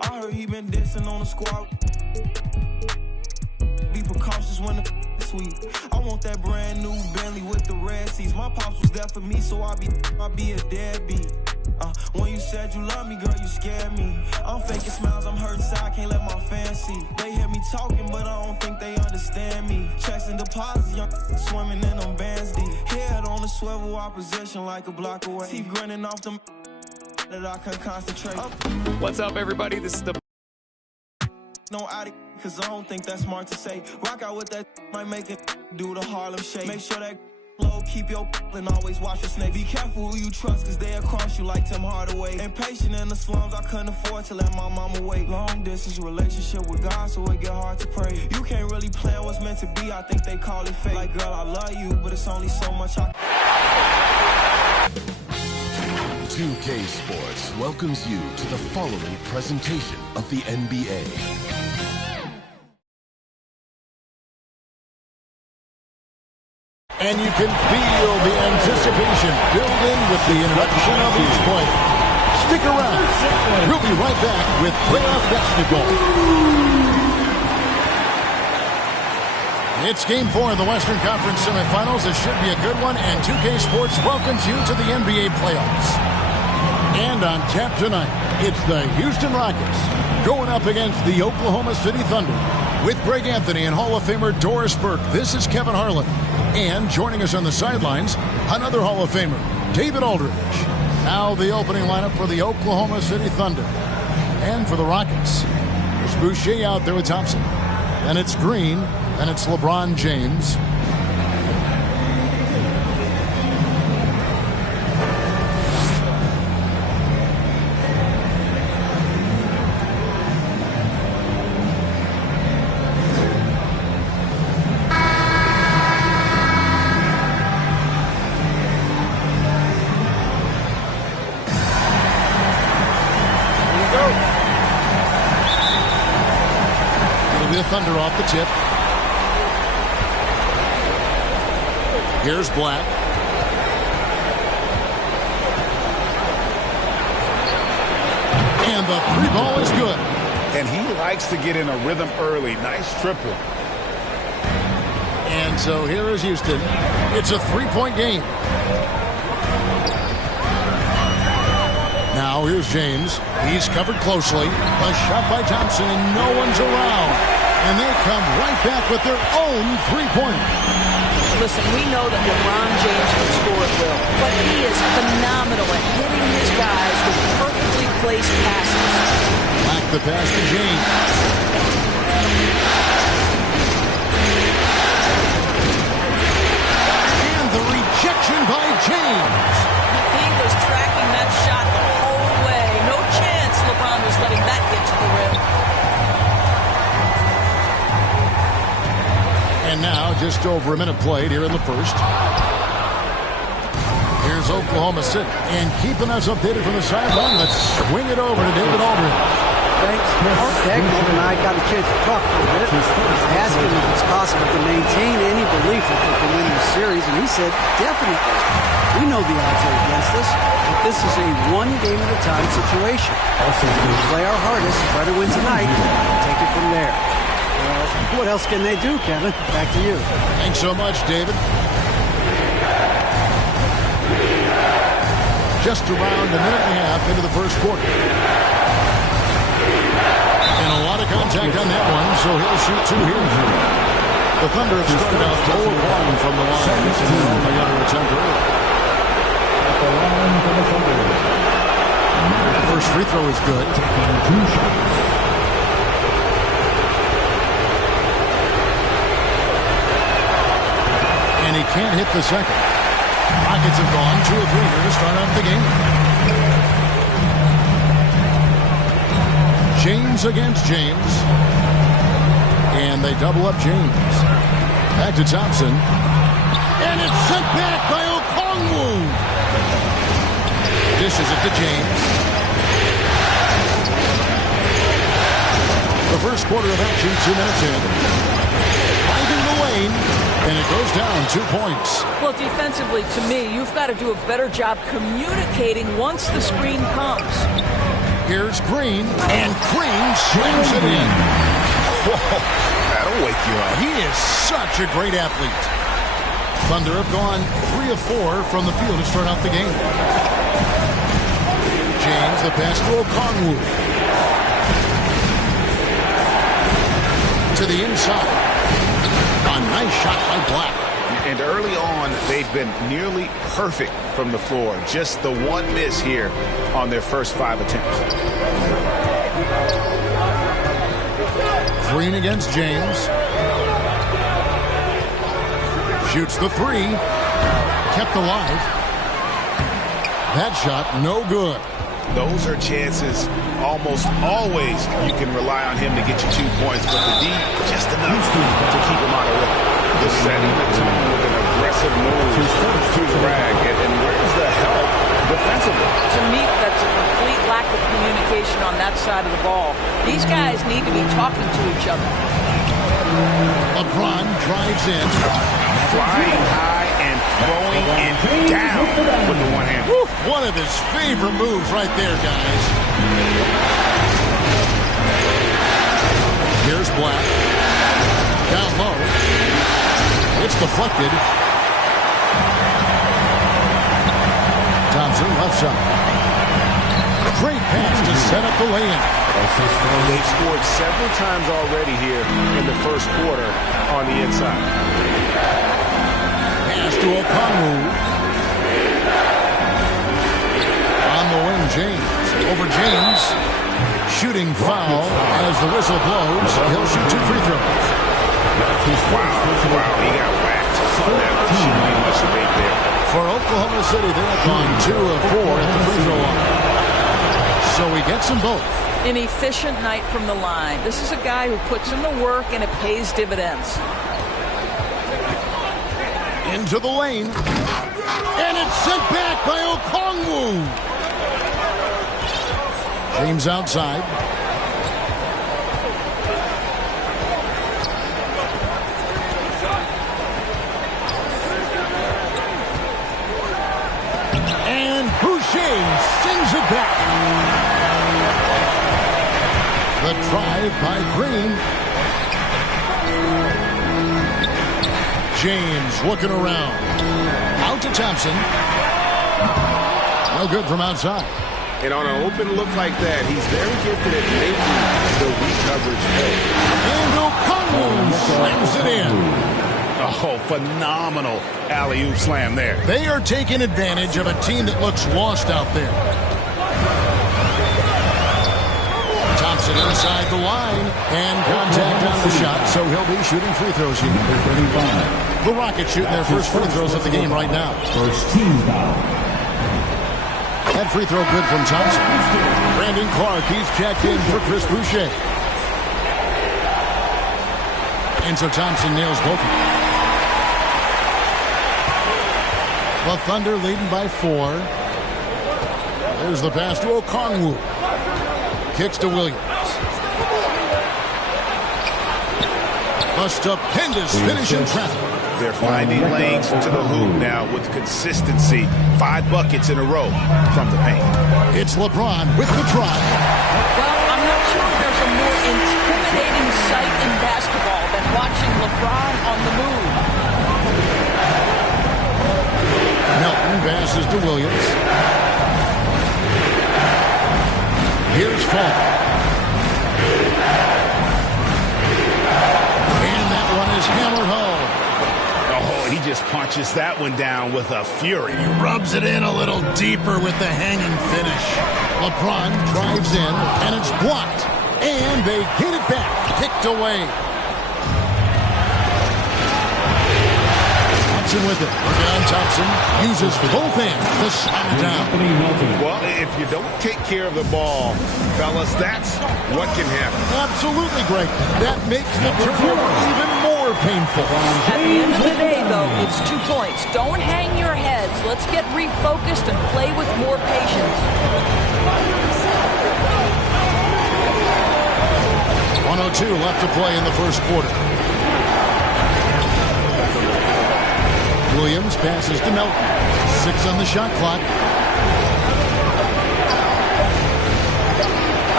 I heard he been dissing on the squad. Be precautious when the sweet. I want that brand new Bentley with the red seats. My pops was there for me, so I be a deadbeat. When you said you love me, girl, you scared me. I'm faking smiles, I'm hurting so I can't let my fans see. They hear me talking, but I don't think they understand me. Checks and deposits, young swimming in them bands deep. Head on the swivel, opposition like a block away. Teeth grinning off them that I can concentrate. What's up, everybody? This is the no addict, cause I don't think that's smart to say. Rock out with that, might make it do the Harlem Shake. Make sure that low, keep your and always watch your snake. Be careful who you trust, cause they'll cross you like Tim Hardaway. Impatient in the slums, I couldn't afford to let my mama wait. Long distance relationship with God, so it get hard to pray. You can't really plan what's meant to be, I think they call it fate. Like, girl, I love you, but it's only so much I 2K Sports welcomes you to the following presentation of the NBA. And you can feel the anticipation building with the introduction of each player. Stick around. We'll be right back with playoff basketball. It's Game 4 of the Western Conference semifinals. It should be a good one, and 2K Sports welcomes you to the NBA playoffs. And on tap tonight, it's the Houston Rockets going up against the Oklahoma City Thunder. With Greg Anthony and Hall of Famer Doris Burke, this is Kevin Harlan. And joining us on the sidelines, another Hall of Famer, David Aldridge. Now the opening lineup for the Oklahoma City Thunder. And for the Rockets, there's Boucher out there with Thompson. Then it's Green, and it's LeBron James. Thunder off the tip. Here's Black. And the three ball is good. And he likes to get in a rhythm early. Nice triple. And so here is Houston. It's a three-point game. Now here's James. He's covered closely. A shot by Thompson, and no one's around. And they come right back with their own three-pointer. Listen, we know that LeBron James can score at will, but he is phenomenal at hitting his guys with perfectly placed passes. Back the pass to James. And the rejection by James. He was tracking that shot the whole way. No chance LeBron was letting that get to the rim. And now, just over a minute played here in the first. Here's Oklahoma City. And keeping us updated from the sideline, let's swing it over to David Aldridge. Thanks. Mark Degnan and I got a chance to talk a bit. I asked him if it's possible to maintain any belief that they can win this series, and he said, definitely. We know the odds are against us, but this is a one-game-at-a-time situation. We play our hardest, try to win tonight, and take it from there. Well, what else can they do, Kevin? Back to you. Thanks so much, David. Just around a minute and a half into the first quarter. And a lot of contact on that one, so he'll shoot two here. The Thunder have started out 0-1 from the line. This is the only other attempt early. At the line for the Thunder. The first free throw is good. Taking 2 shots. And he can't hit the second. Rockets have gone 2 of 3 here to start out the game. James against James. And they double up James. Back to Thompson. And it's sent back by Okongwu. Dishes it to James. The first quarter of action, 2 minutes in. Finding the lane. And it goes down 2 points. Well, defensively, to me, you've got to do a better job communicating once the screen comes. Here's Green, and Green slams it in. Whoa, that'll wake you up. He is such a great athlete. Thunder have gone 3 of 4 from the field to start out the game. James, the pass to Okongwu. To the inside. A nice shot by Black. And early on, they've been nearly perfect from the floor. Just the one miss here on their first 5 attempts. Green against James. Shoots the 3. Kept alive. That shot, no good. Those are chances almost always you can rely on him to get you 2 points, but the D, just enough to keep him out of rhythm. The setting the tone with an aggressive move to the rag, and where's the help defensively? To me, that's a complete lack of communication on that side of the ball. These guys need to be talking to each other. LeBron drives in. Flying high and throwing and down with the one hand. Woo, one of his favorite moves right there, guys. Here's Black. Down low. It's deflected. Thompson left side. Great pass to set up the lay-in. They've scored several times already here in the first quarter on the inside. Pass to Okongwu. On the wing, James. Over James. Shooting foul as the whistle blows. He'll shoot 2 free throws. Wow, he got whacked. That shouldn't be much debate there. For Oklahoma City, they're gone 2 of 4 at the free throw line. So he gets them both. An efficient night from the line. This is a guy who puts in the work and it pays dividends. Into the lane. And it's sent back by Okongwu. James outside. And Boucher sends it back. The drive by Green. James looking around. Out to Thompson. No good from outside. And on an open look like that, he's very gifted at making the weak coverage pay. And Okongwu slams it in. Oh, phenomenal alley-oop slam there. They are taking advantage of a team that looks lost out there. Thompson inside the line, and contact on the shot, so he'll be shooting free throws here. The Rockets shooting their first free throws of the game right now. First team foul. That free throw good from Thompson. Brandon Clark, he's checked in for Chris Boucher. And so Thompson nails both of them. The Thunder leading by 4. There's the pass to Okongwu. Kicks to Williams. A stupendous finish in traffic. They're finding lanes to the hoop now with consistency. 5 buckets in a row from the paint. It's LeBron with the drive. Well, I'm not sure there's a more intimidating sight in basketball than watching LeBron on the move. Melton passes to Williams. Here's Paul. And that one is hammered home. Oh, he just punches that one down with a fury. He rubs it in a little deeper with the hanging finish. LeBron drives in, and it's blocked. And they get it back, kicked away. Thompson with it. Working on Thompson. Uses both hands to slam it down. Well, if you don't take care of the ball, fellas, that's what can happen. Absolutely great. That makes the turnover even more painful. At the end of the day, though, it's 2 points. Don't hang your heads. Let's get refocused and play with more patience. 1:02 left to play in the first quarter. Williams passes to Melton. 6 on the shot clock.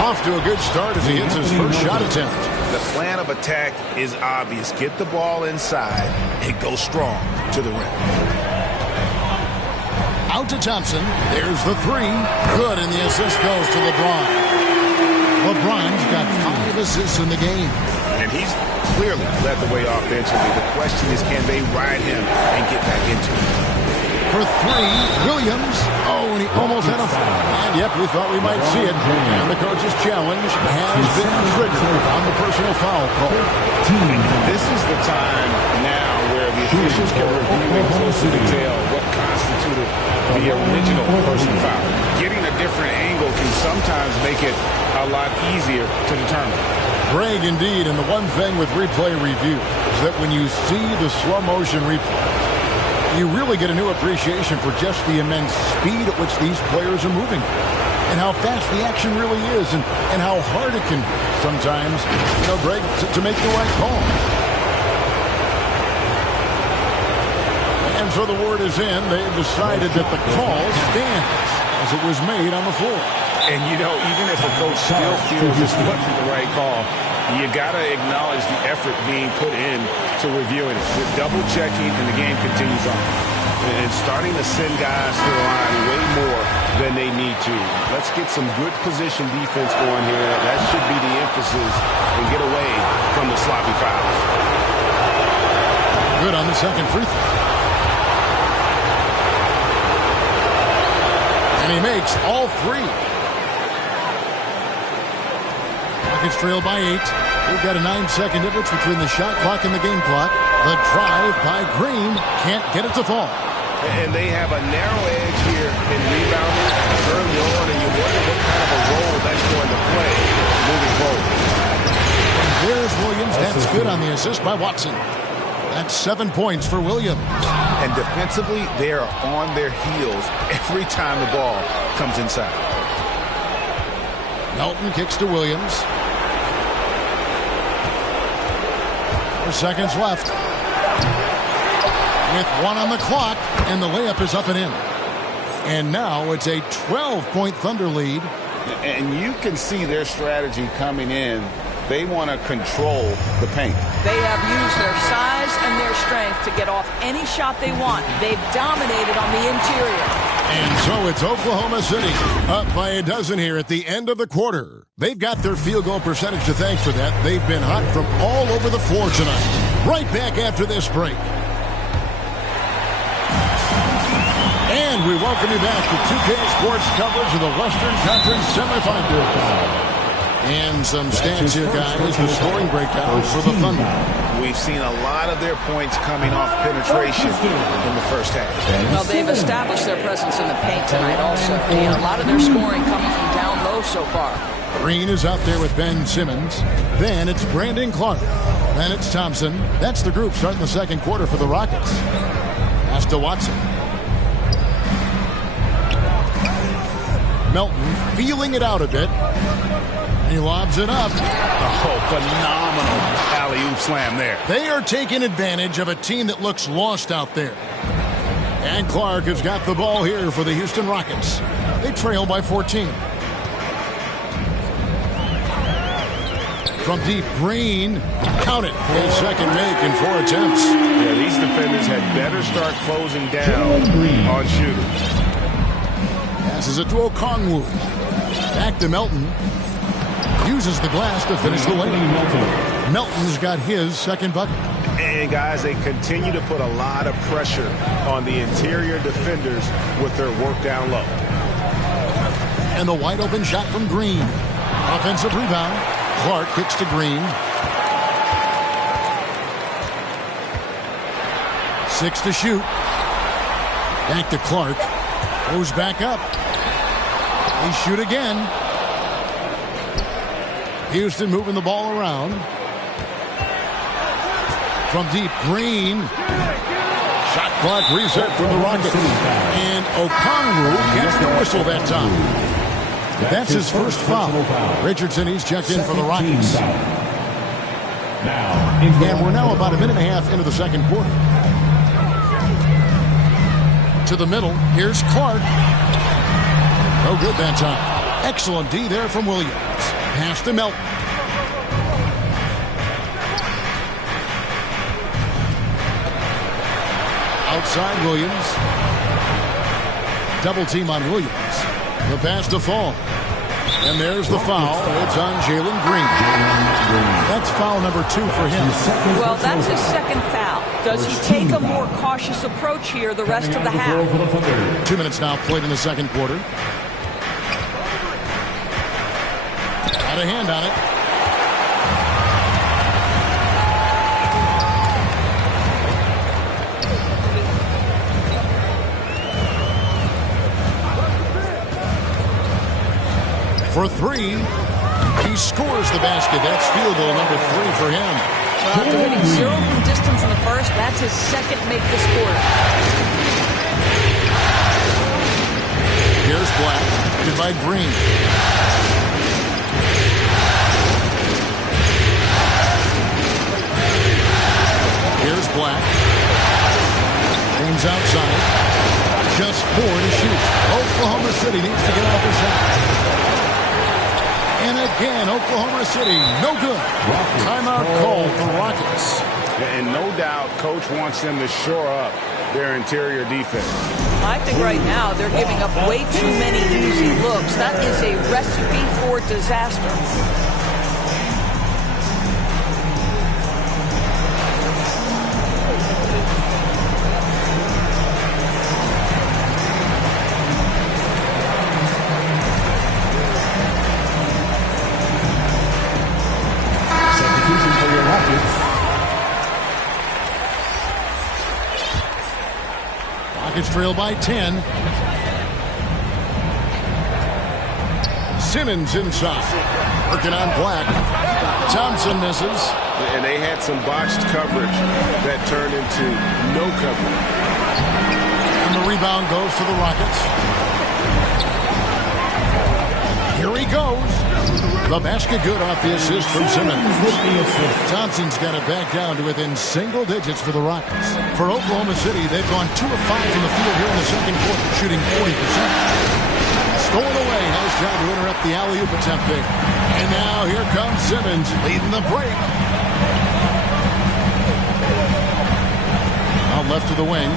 Off to a good start as he hits his first shot attempt. The plan of attack is obvious. Get the ball inside and go strong to the rim. Out to Thompson. There's the 3. Good, and the assist goes to LeBron. LeBron's got 5 assists in the game. And he's clearly led the way offensively. The question is, can they ride him and get back into it? For 3, Williams. Oh, and he almost had a foul. And yep, we thought we might see it. And the coach's challenge has been triggered on the personal foul call. This is the time now where the officials can review in closer detail what constituted the original personal foul. Getting a different angle can sometimes make it a lot easier to determine. Greg, indeed, and the one thing with replay review is that when you see the slow motion replay, you really get a new appreciation for just the immense speed at which these players are moving and how fast the action really is and how hard it can be sometimes, Greg, to make the right call. And so the word is in. They've decided that the call stands as it was made on the floor. And, even if a coach still feels this wasn't the right call, you got to acknowledge the effort being put in to reviewing it. With double-checking, and the game continues on. And starting to send guys to the line way more than they need to. Let's get some good position defense going here. That should be the emphasis, and get away from the sloppy fouls. Good on the second free throw. And he makes all 3. Rockets trail by 8. We've got a 9-second difference between the shot clock and the game clock. The drive by Green can't get it to fall. And they have a narrow edge here in rebounding early on, and you wonder what kind of a role that's going to play moving forward. And there's Williams. That's good on the assist by Watson. That's 7 points for Williams. And defensively, they are on their heels every time the ball comes inside. Melton kicks to Williams. 4 seconds left. With 1 on the clock, and the layup is up and in. And now it's a 12-point Thunder lead. And you can see their strategy coming in. They want to control the paint. They have used their size and their strength to get off any shot they want. They've dominated on the interior. And so now it's Oklahoma City up by a dozen here at the end of the quarter. They've got their field goal percentage to thank for that. They've been hot from all over the floor tonight. Right back after this break. And we welcome you back to 2K Sports coverage of the Western Conference semifinals. And some stats here, guys. The scoring breakdown for the Thunder. We've seen a lot of their points coming off penetration in the first half. Well, they've established their presence in the paint tonight also. And a lot of their scoring coming from down low so far. Green is out there with Ben Simmons. Then it's Brandon Clark. Then it's Thompson. That's the group starting the second quarter for the Rockets. Pass to Watson. Melton feeling it out a bit. He lobs it up. Oh, phenomenal alley-oop slam there. They are taking advantage of a team that looks lost out there. And Clark has got the ball here for the Houston Rockets. They trail by 14. From deep, Green. Count it. His second make in 4 attempts. Yeah, these defenders had better start closing down on shooters. Passes it to Okongwu. Back to Melton. Uses the glass to finish the layup. Melton's got his second bucket. And, guys, they continue to put a lot of pressure on the interior defenders with their work down low. And the wide-open shot from Green. Offensive rebound. Clark kicks to Green. 6 to shoot. Back to Clark. Goes back up. They shoot again. Houston moving the ball around. From deep, Green. Shot clock reset from the Rockets. And Okongwu gets the whistle that time. That's his first foul. Richardson, he's checked in for the Rockets. And we're now about a minute and a half into the second quarter. To the middle, here's Clark. No good that time. Excellent D there from Williams. Pass to Melton. Outside Williams. Double team on Williams. The pass to Fall. And there's the foul. It's on Jalen Green. That's foul number 2 for him. Well, that's his second foul. Does he take a more cautious approach here the rest of the half? 2 minutes now played in the second quarter. Got a hand on it. For 3, he scores the basket. That's field goal number 3 for him. Well, after hitting 0 from distance in the first, that's his second make this quarter. Here's Black, hit by Green. Here's Black. James outside. Just 4 to shoot. Oklahoma City needs to get off a shot. And again, Oklahoma City, no good. Timeout called for Rockets. And no doubt, Coach wants them to shore up their interior defense. I think right now they're giving up way too many easy looks. That is a recipe for disaster. Rockets trail by 10. Simmons inside. Working on Black. Thompson misses. And they had some botched coverage that turned into no coverage. And the rebound goes to the Rockets. Here he goes. The basket good off the assist from Simmons. Thompson's got it back down to within single digits for the Rockets. For Oklahoma City, they've gone 2 of 5 from the field here in the second quarter, shooting 40%. Stolen away. Nice job to interrupt the alley-oop attempt there. And now here comes Simmons leading the break. Out left to the wing.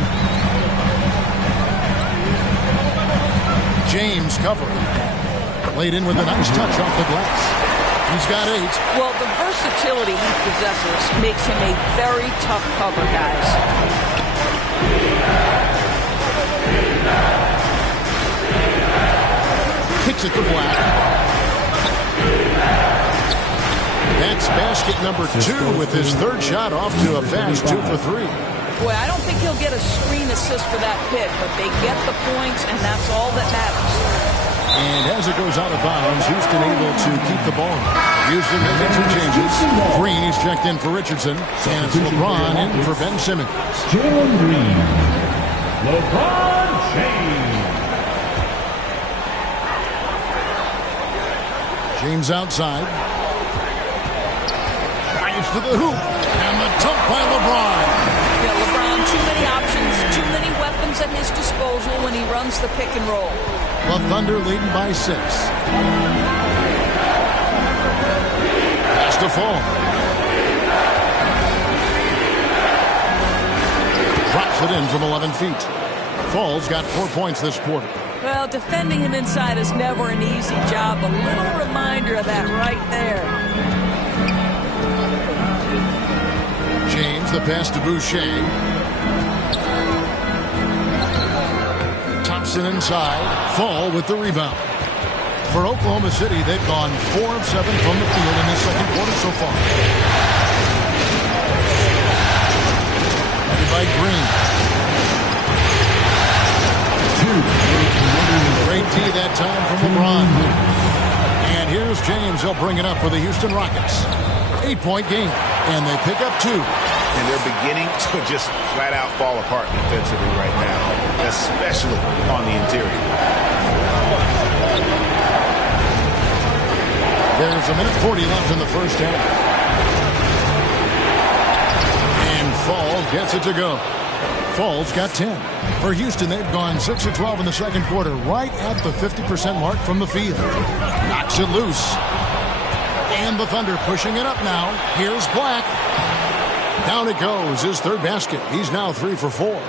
James covering. Laid in with a nice touch off the glass. He's got 8. Well, the versatility he possesses makes him a very tough cover, guys. Kicks it to Black. That's basket number 2 with his 3rd shot off to a fast 2 for 3. Boy, I don't think he'll get a screen assist for that pick, but they get the points, and that's all that matters. And as it goes out of bounds, Houston able to keep the ball. Houston making 2 changes. Green is checked in for Richardson, and it's LeBron in for Ben Simmons. Jalen Green. LeBron James. James outside. Fires to the hoop. And the dunk by LeBron. Yeah, LeBron, too many options, too many weapons at his disposal when he runs the pick and roll. The Thunder leading by 6. Pass to Fall. Drops it in from 11 feet. Fall's got 4 points this quarter. Well, defending him inside is never an easy job. A little reminder of that right there. James, the pass to Boucher. Thompson inside. Fall with the rebound. For Oklahoma City, they've gone 4 of 7 from the field in this second quarter so far. Headed by Green. 2. Great D that time from LeBron. And here's James. He'll bring it up for the Houston Rockets. 8-point game. And they pick up 2. And they're beginning to just flat out fall apart defensively right now, especially on the interior. There's 1:40 left in the first half. And Fall gets it to go. Fall's got 10. For Houston, they've gone 6 of 12 in the second quarter, right at the 50% mark from the field. Knocks it loose. And the Thunder pushing it up now. Here's Black. Down it goes, his 3rd basket. He's now 3 for 4.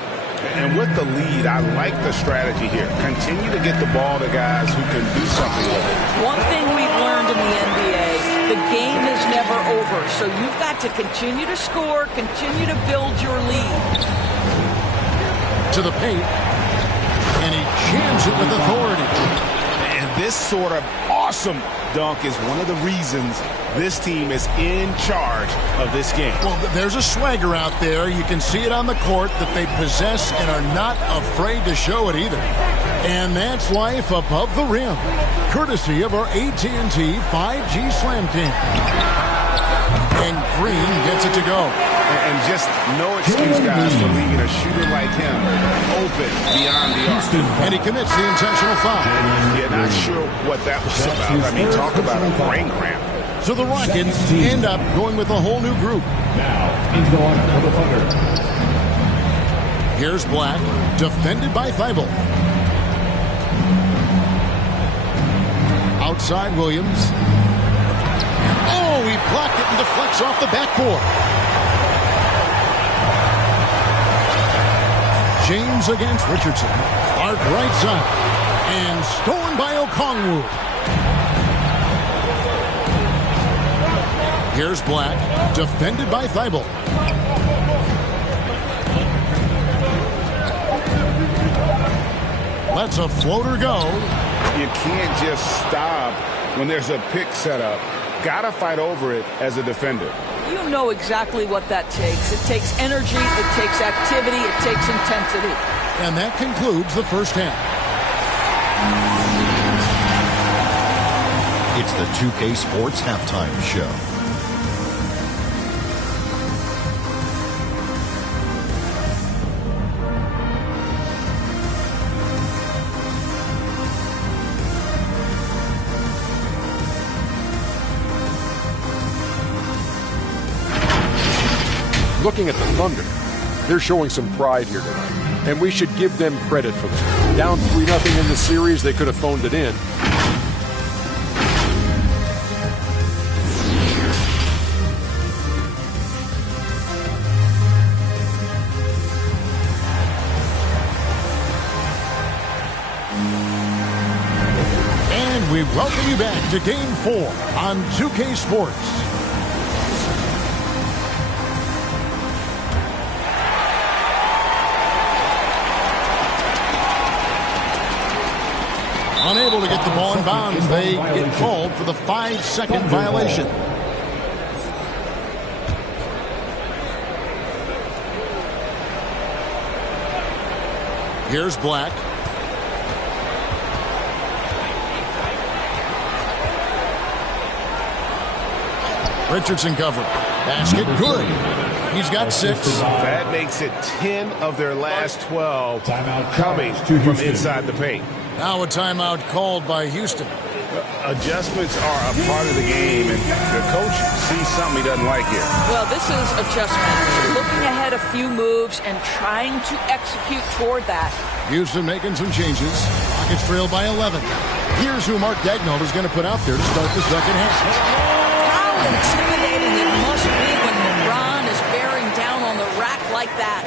And with the lead, I like the strategy here. Continue to get the ball to guys who can do something with it. One thing we've learned in the NBA, the game is never over. So you've got to continue to score, continue to build your lead. To the paint. And he jams it with authority. And this sort of awesome dunk is one of the reasons this team is in charge of this game. Well, there's a swagger out there. You can see it on the court that they possess and are not afraid to show it either. And that's life above the rim, courtesy of our AT&T 5G Slam King. And Green gets it to go. And just no excuse, guys, for leaving a shooter like him open beyond the arc. And he commits the intentional foul. Yeah, not sure what that was about. I mean, talk about a brain cramp. So the Rockets end up going with a whole new group. Now, into the line for the Thunder. Here's Black, defended by Thibault. Outside Williams. Oh, he blocked it and deflects off the backboard. James against Richardson. Clark right side. And stolen by Okongwu. Here's Black, defended by Thibault. Lets a floater go. You can't just stop when there's a pick set up. Gotta fight over it as a defender. You know exactly what that takes. It takes energy, it takes activity, it takes intensity. And that concludes the first half. It's the 2K Sports Halftime Show. Looking at the Thunder, they're showing some pride here tonight, and we should give them credit for that. Down 3-0 in the series, they could have phoned it in. And we welcome you back to Game 4 on 2K Sports. Unable to get the ball in bounds, they get called for the 5-second violation. Here's Black. Richardson covered. Basket good. He's got 6. That makes it 10 of their last 12 coming from inside the paint. Now a timeout called by Houston. Adjustments are a part of the game, and the coach sees something he doesn't like here. Well, this is adjustment. Looking ahead a few moves and trying to execute toward that. Houston making some changes. Rockets trail by 11. Here's who Mark Daigneault is going to put out there to start the second half. How intimidating it must be when LeBron is bearing down on the rack like that.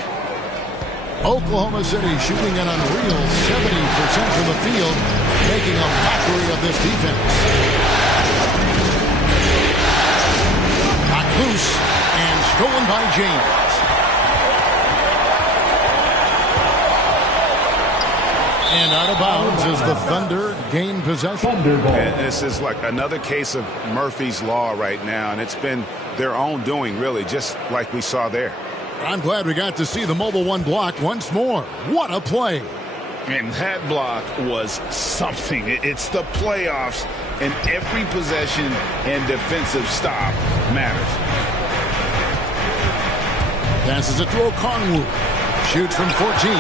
Oklahoma City shooting an unreal 70% from the field, making a mockery of this defense. Knocked loose and stolen by James. And out of bounds as the Thunder gain possession. And this is like another case of Murphy's Law right now, and it's been their own doing, really, just like we saw there. I'm glad we got to see the Mobile One block once more. What a play. And that block was something. It's the playoffs, and every possession and defensive stop matters. Passes it to Okongwu. Shoots from 14.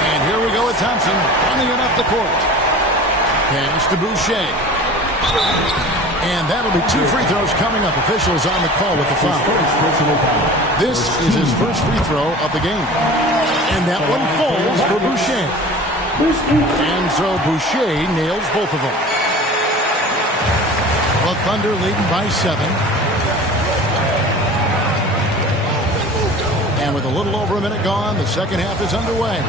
And here we go with Thompson running it up the court. Pass to Boucher. And that'll be 2 free throws coming up. Officials on the call with the foul. This is his first free throw of the game. And that one falls for Boucher. And so Boucher nails both of them. The Thunder leading by 7. And with a little over a minute gone, the second half is underway.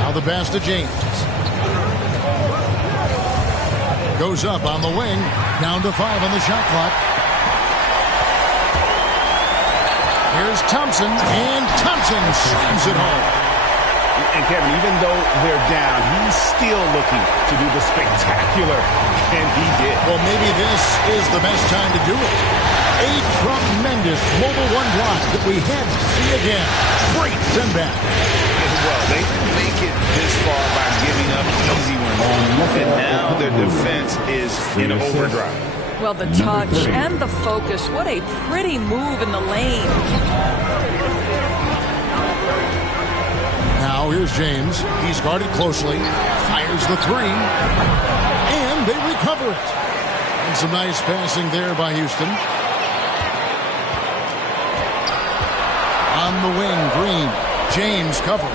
Now the pass to James. Goes up on the wing. Down to 5 on the shot clock. Here's Thompson. And Thompson slams it home. And Kevin, even though they're down, he's still looking to do the spectacular. And he did. Well, maybe this is the best time to do it. A tremendous Mobile One block that we had to see again. Great send back. Well, they didn't make it this far by giving up easy ones. And now their defense is in overdrive. Well, the touch and the focus. What a pretty move in the lane. Now here's James. He's guarded closely. Fires the 3. And they recover it. And some nice passing there by Houston. On the wing, Green. James covering.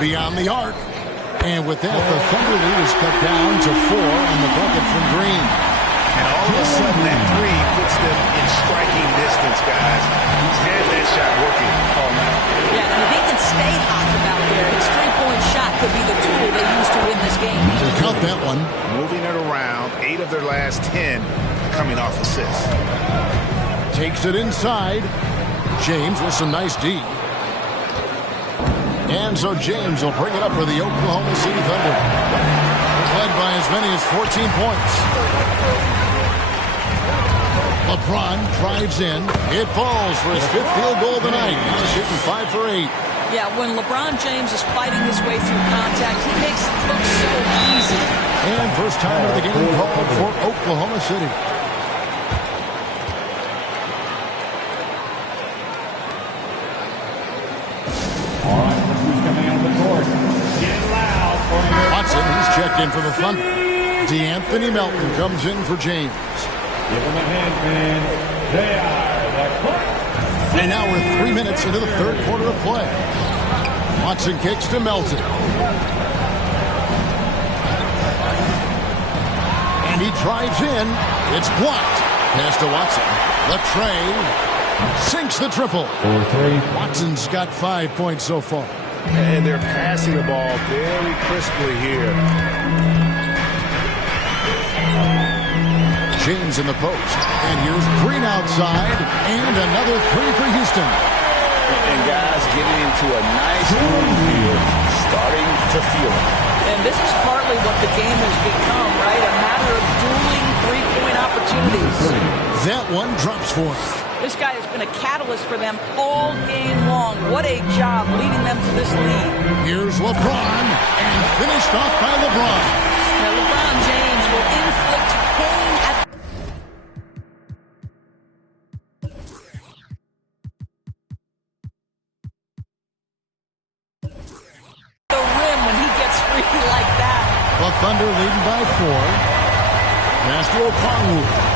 Beyond the arc. And with that, the Thunder lead is cut down to 4 on the bucket from Green. And all of a sudden, that 3 puts them in striking distance, guys. He's had that shot working all night. Yeah, and if he can stay hot out there, his three-point shot could be the tool they use to win this game. Count that one. Moving it around, 8 of their last 10 coming off assists. Takes it inside. James with some nice D. And so James will bring it up for the Oklahoma City Thunder. Led by as many as 14 points. LeBron drives in. It falls for his 5th field goal of the night. Now shooting 5 for 8. Yeah, when LeBron James is fighting his way through contact, he makes it look so easy. And first time of the game called for Oklahoma City. Watson, he's checked in for the Thunder. DeAnthony Melton comes in for James. Give him a hand, man. They are the Clips. And now we're 3 minutes into the third quarter of play. Watson kicks to Melton. And he drives in. It's blocked. Pass to Watson. The tray. Sinks the triple. 4-3. Watson's got 5 points so far. And they're passing the ball very crisply here. James in the post. And here's Green outside. And another three for Houston. And guys getting into a nice groove here, starting to feel it. And this is partly what the game has become, right? A matter of dueling three-point opportunities. That one drops for him. This guy has been a catalyst for them all game long. What a job leading them to this lead. Here's LeBron, and finished off by LeBron. Now LeBron James will inflict pain at the rim when he gets free like that. The Thunder leading by 4. Pass to Okongwu.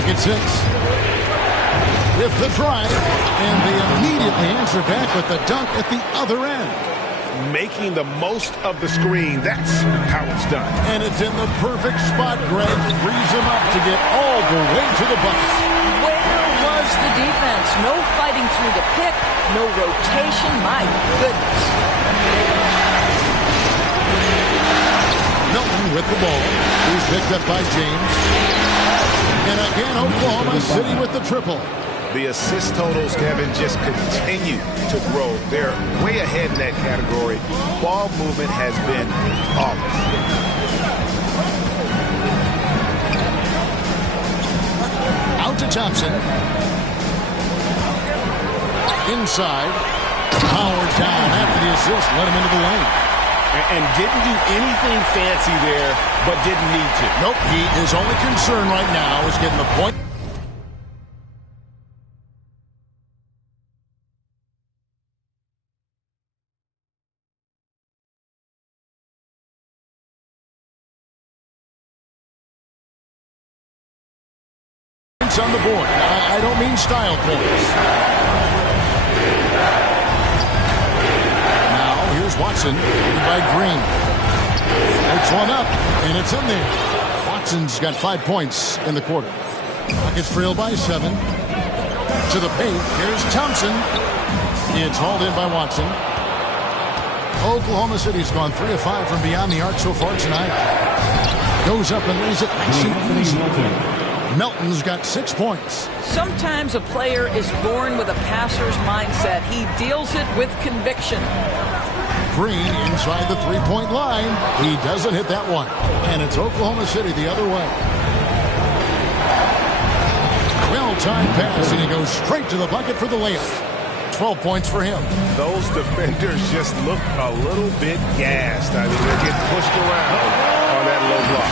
At 6. With the drive, and they immediately answer back with the dunk at the other end. Making the most of the screen. That's how it's done. And it's in the perfect spot. Greg frees him up to get all the way to the bucket. Where was the defense? No fighting through the pick, no rotation. My goodness. Milton with the ball. He's picked up by James. And again, Oklahoma City with the triple. The assist totals, Kevin, just continue to grow. They're way ahead in that category. Ball movement has been flawless. Out to Thompson. Inside. Powered down after the assist. Let him into the lane. And didn't do anything fancy there, but didn't need to. Nope, his only concern right now is getting the point. On the board. I don't mean style points. Watson, by Green. It's one up, and it's in there. Watson's got 5 points in the quarter. Rockets trail by 7. To the paint. Here's Thompson. It's hauled in by Watson. Oklahoma City's gone 3 of 5 from beyond the arc so far tonight. Goes up and lays it nice and easy. Melton's got 6 points. Sometimes a player is born with a passer's mindset. He deals it with conviction. Green inside the three-point line. He doesn't hit that one. And it's Oklahoma City the other way. Well-timed pass, and he goes straight to the bucket for the layup. 12 points for him. Those defenders just look a little bit gassed. I mean, they're getting pushed around on that low block.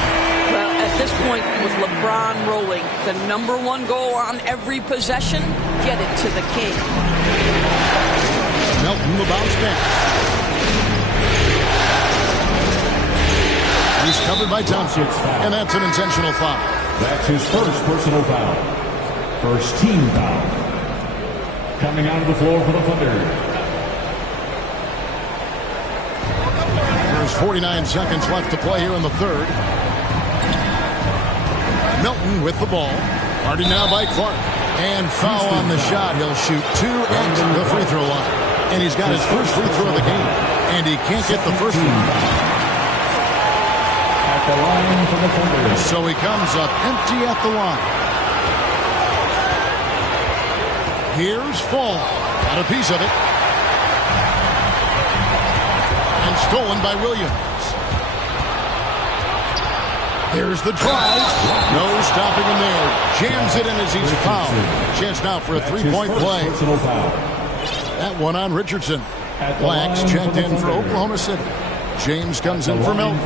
Well, at this point, with LeBron rolling, the #1 goal on every possession, get it to the king. Melton will bounce back. He's covered by Thompson, and that's an intentional foul. That's his first personal foul. First team foul. Coming out of the floor for the Thunder. There's 49 seconds left to play here in the third. Milton with the ball. Guarded now by Clark. And foul on the shot. He'll shoot 2 at the free throw line. And he's got his first free throw of the game. And he can't get the first one. The line for the Thunder. So he comes up empty at the line. Here's Fall. Got a piece of it. And stolen by Williams. Here's the drive. No stopping him there. Jams it in as he's fouled. Chance now for a three-point play. That one on Richardson. Blacks checked in for Oklahoma City. James comes in for Milton.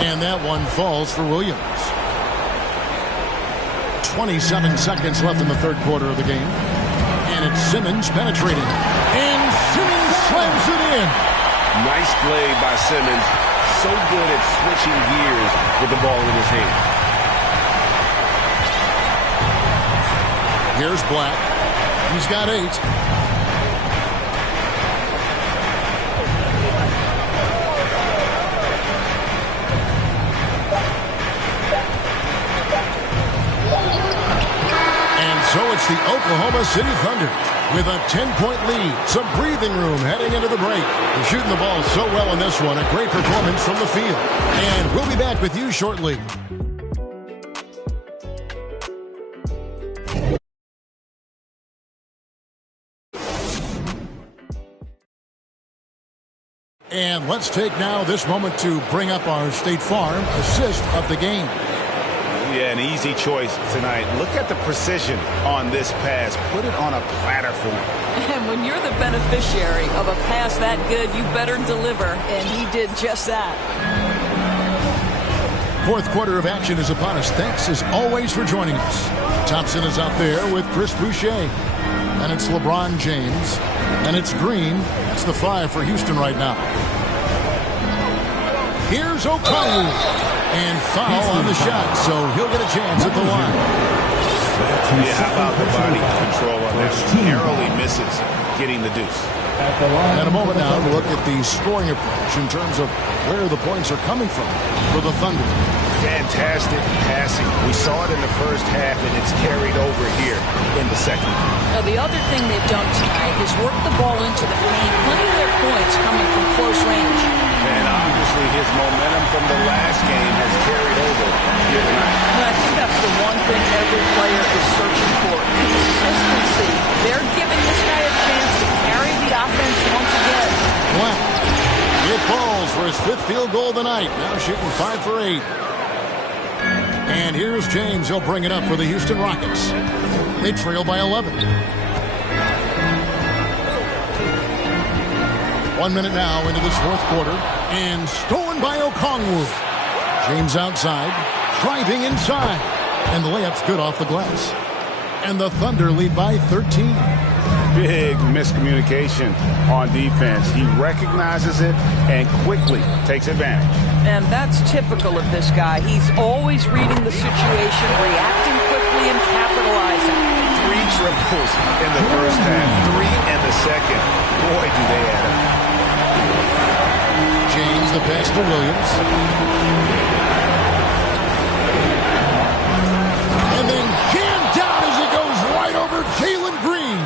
And that one falls for Williams. 27 seconds left in the third quarter of the game. And it's Simmons penetrating. And Simmons slams it in. Nice play by Simmons. So good at switching gears with the ball in his hand. Here's Black. He's got 8. Oklahoma City Thunder with a 10-point lead. Some breathing room heading into the break. They're shooting the ball so well in this one. A great performance from the field. And we'll be back with you shortly. And let's take now this moment to bring up our State Farm assist of the game. Yeah, an easy choice tonight. Look at the precision on this pass. Put it on a platter for him. And when you're the beneficiary of a pass that good, you better deliver. And he did just that. Fourth quarter of action is upon us. Thanks as always for joining us. Thompson is out there with Chris Boucher. And it's LeBron James. And it's Green. That's the 5 for Houston right now. Here's Okongwu. And foul on the shot, so he'll get a chance at the line. Yeah, how about the body control on that? Narrowly misses getting the deuce. And a moment now to look at the scoring approach in terms of where the points are coming from for the Thunder. Fantastic passing. We saw it in the first half, and it's carried over here in the second. Now, the other thing they've done tonight is work the ball into the paint. Plenty of their points coming from close range. And obviously his momentum from the last game has carried over here tonight. And I think that's the one thing every player is searching for. Consistency. They're giving this guy a chance to carry the offense once again. Black. It falls for his 5th field goal tonight. Now shooting 5 for 8. And here's James. He'll bring it up for the Houston Rockets. They trail by 11. 1 minute now into this fourth quarter. And stolen by Okongwu. James outside. Driving inside. And the layup's good off the glass. And the Thunder lead by 13. Big miscommunication on defense. He recognizes it and quickly takes advantage. And that's typical of this guy. He's always reading the situation, reacting quickly, and capitalizing. 3 triples in the first half, 3 in the second. Boy, do they add up. James, the pass to Williams. And then jammed down as it goes right over Jalen Green.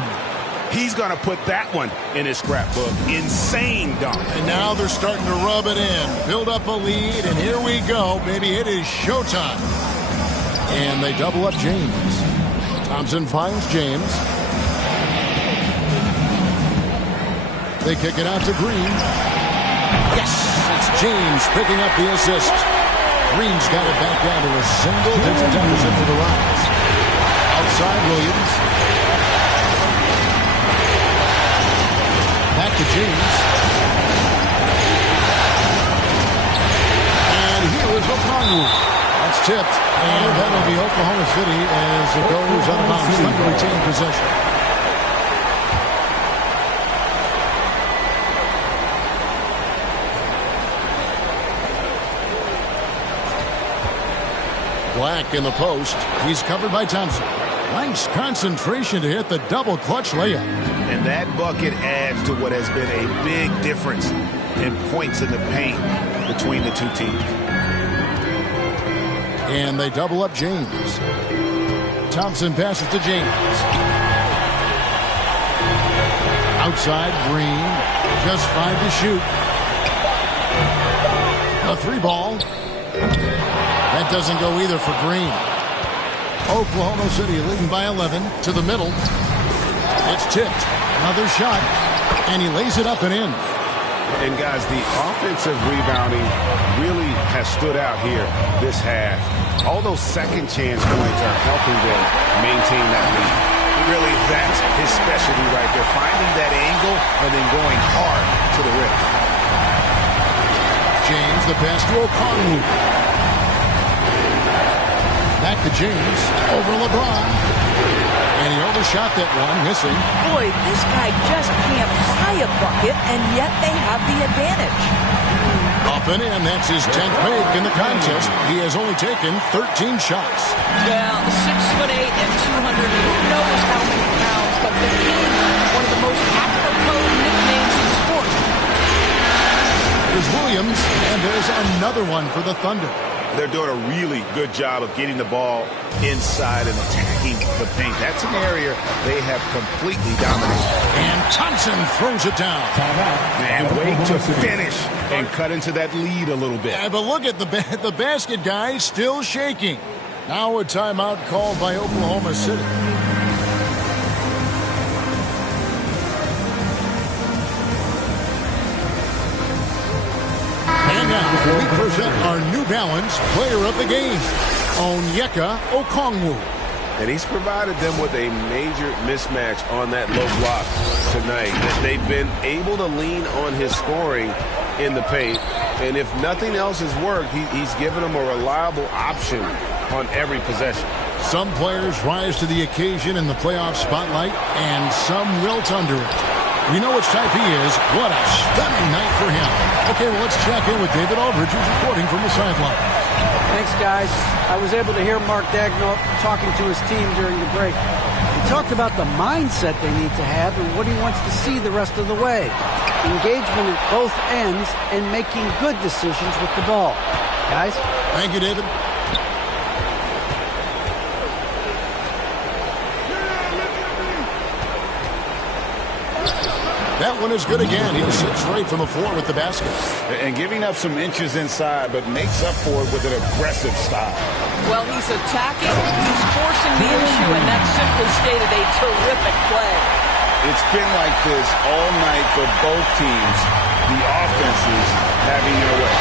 He's going to put that one in his scrapbook. Insane dunk. And now they're starting to rub it in. Build up a lead, and here we go. Baby, it is showtime. And they double up James. Thompson finds James. They kick it out to Green. Yes, it's James picking up the assist. Green's got it back down to a single-digit deficit for the Rockets. Outside Williams. Back to James. And here is Okongwu. That's tipped. And that'll be Oklahoma City as it goes out of bounds. Thunder retain possession. Black in the post. He's covered by Thompson. Nice concentration to hit the double clutch layup. And that bucket adds to what has been a big difference in points in the paint between the two teams. And they double up James. Thompson passes to James. Outside, Green. Just 5 to shoot. A 3-ball. That doesn't go either for Green. Oklahoma City leading by 11 to the middle. It's tipped. Another shot. And he lays it up and in. And guys, the offensive rebounding really has stood out here this half. All those second chance points are helping them maintain that lead. Really, that's his specialty right there. Finding that angle and then going hard to the rim. James, the pass to Okongwu. Back to James. Over LeBron. And he overshot that one, missing. Boy, this guy just can't buy a bucket, and yet they have the advantage. Up and in. That's his 10th make in the contest. He has only taken 13 shots. Yeah, 6'8" and 200. Who knows how many pounds, but the King, one of the most apropos nicknames in sport. There's Williams, and there's another one for the Thunder. They're doing a really good job of getting the ball inside and attacking the paint. That's an area they have completely dominated. And Thompson throws it down. And wait to finish and cut into that lead a little bit. Yeah, but look at the basket guy still shaking. Now a timeout called by Oklahoma City. And now we present our New Balance player of the game, Onyeka Okongwu. And he's provided them with a major mismatch on that low block tonight. They've been able to lean on his scoring in the paint. And if nothing else has worked, he's given them a reliable option on every possession. Some players rise to the occasion in the playoff spotlight, and some wilt under it. We know which type he is. What a stunning night for him. Okay, well, let's check in with David Aldridge, who's reporting from the sideline. Thanks, guys. I was able to hear Mark Daigneault talking to his team during the break. He talked about the mindset they need to have and what he wants to see the rest of the way. Engagement at both ends and making good decisions with the ball. Guys? Thank you, David. That one is good again. He was 6 straight from the floor with the basket. And giving up some inches inside, but makes up for it with an aggressive style. Well, he's attacking, he's forcing the issue, and that simply stated a terrific play. It's been like this all night for both teams. The offenses having their way.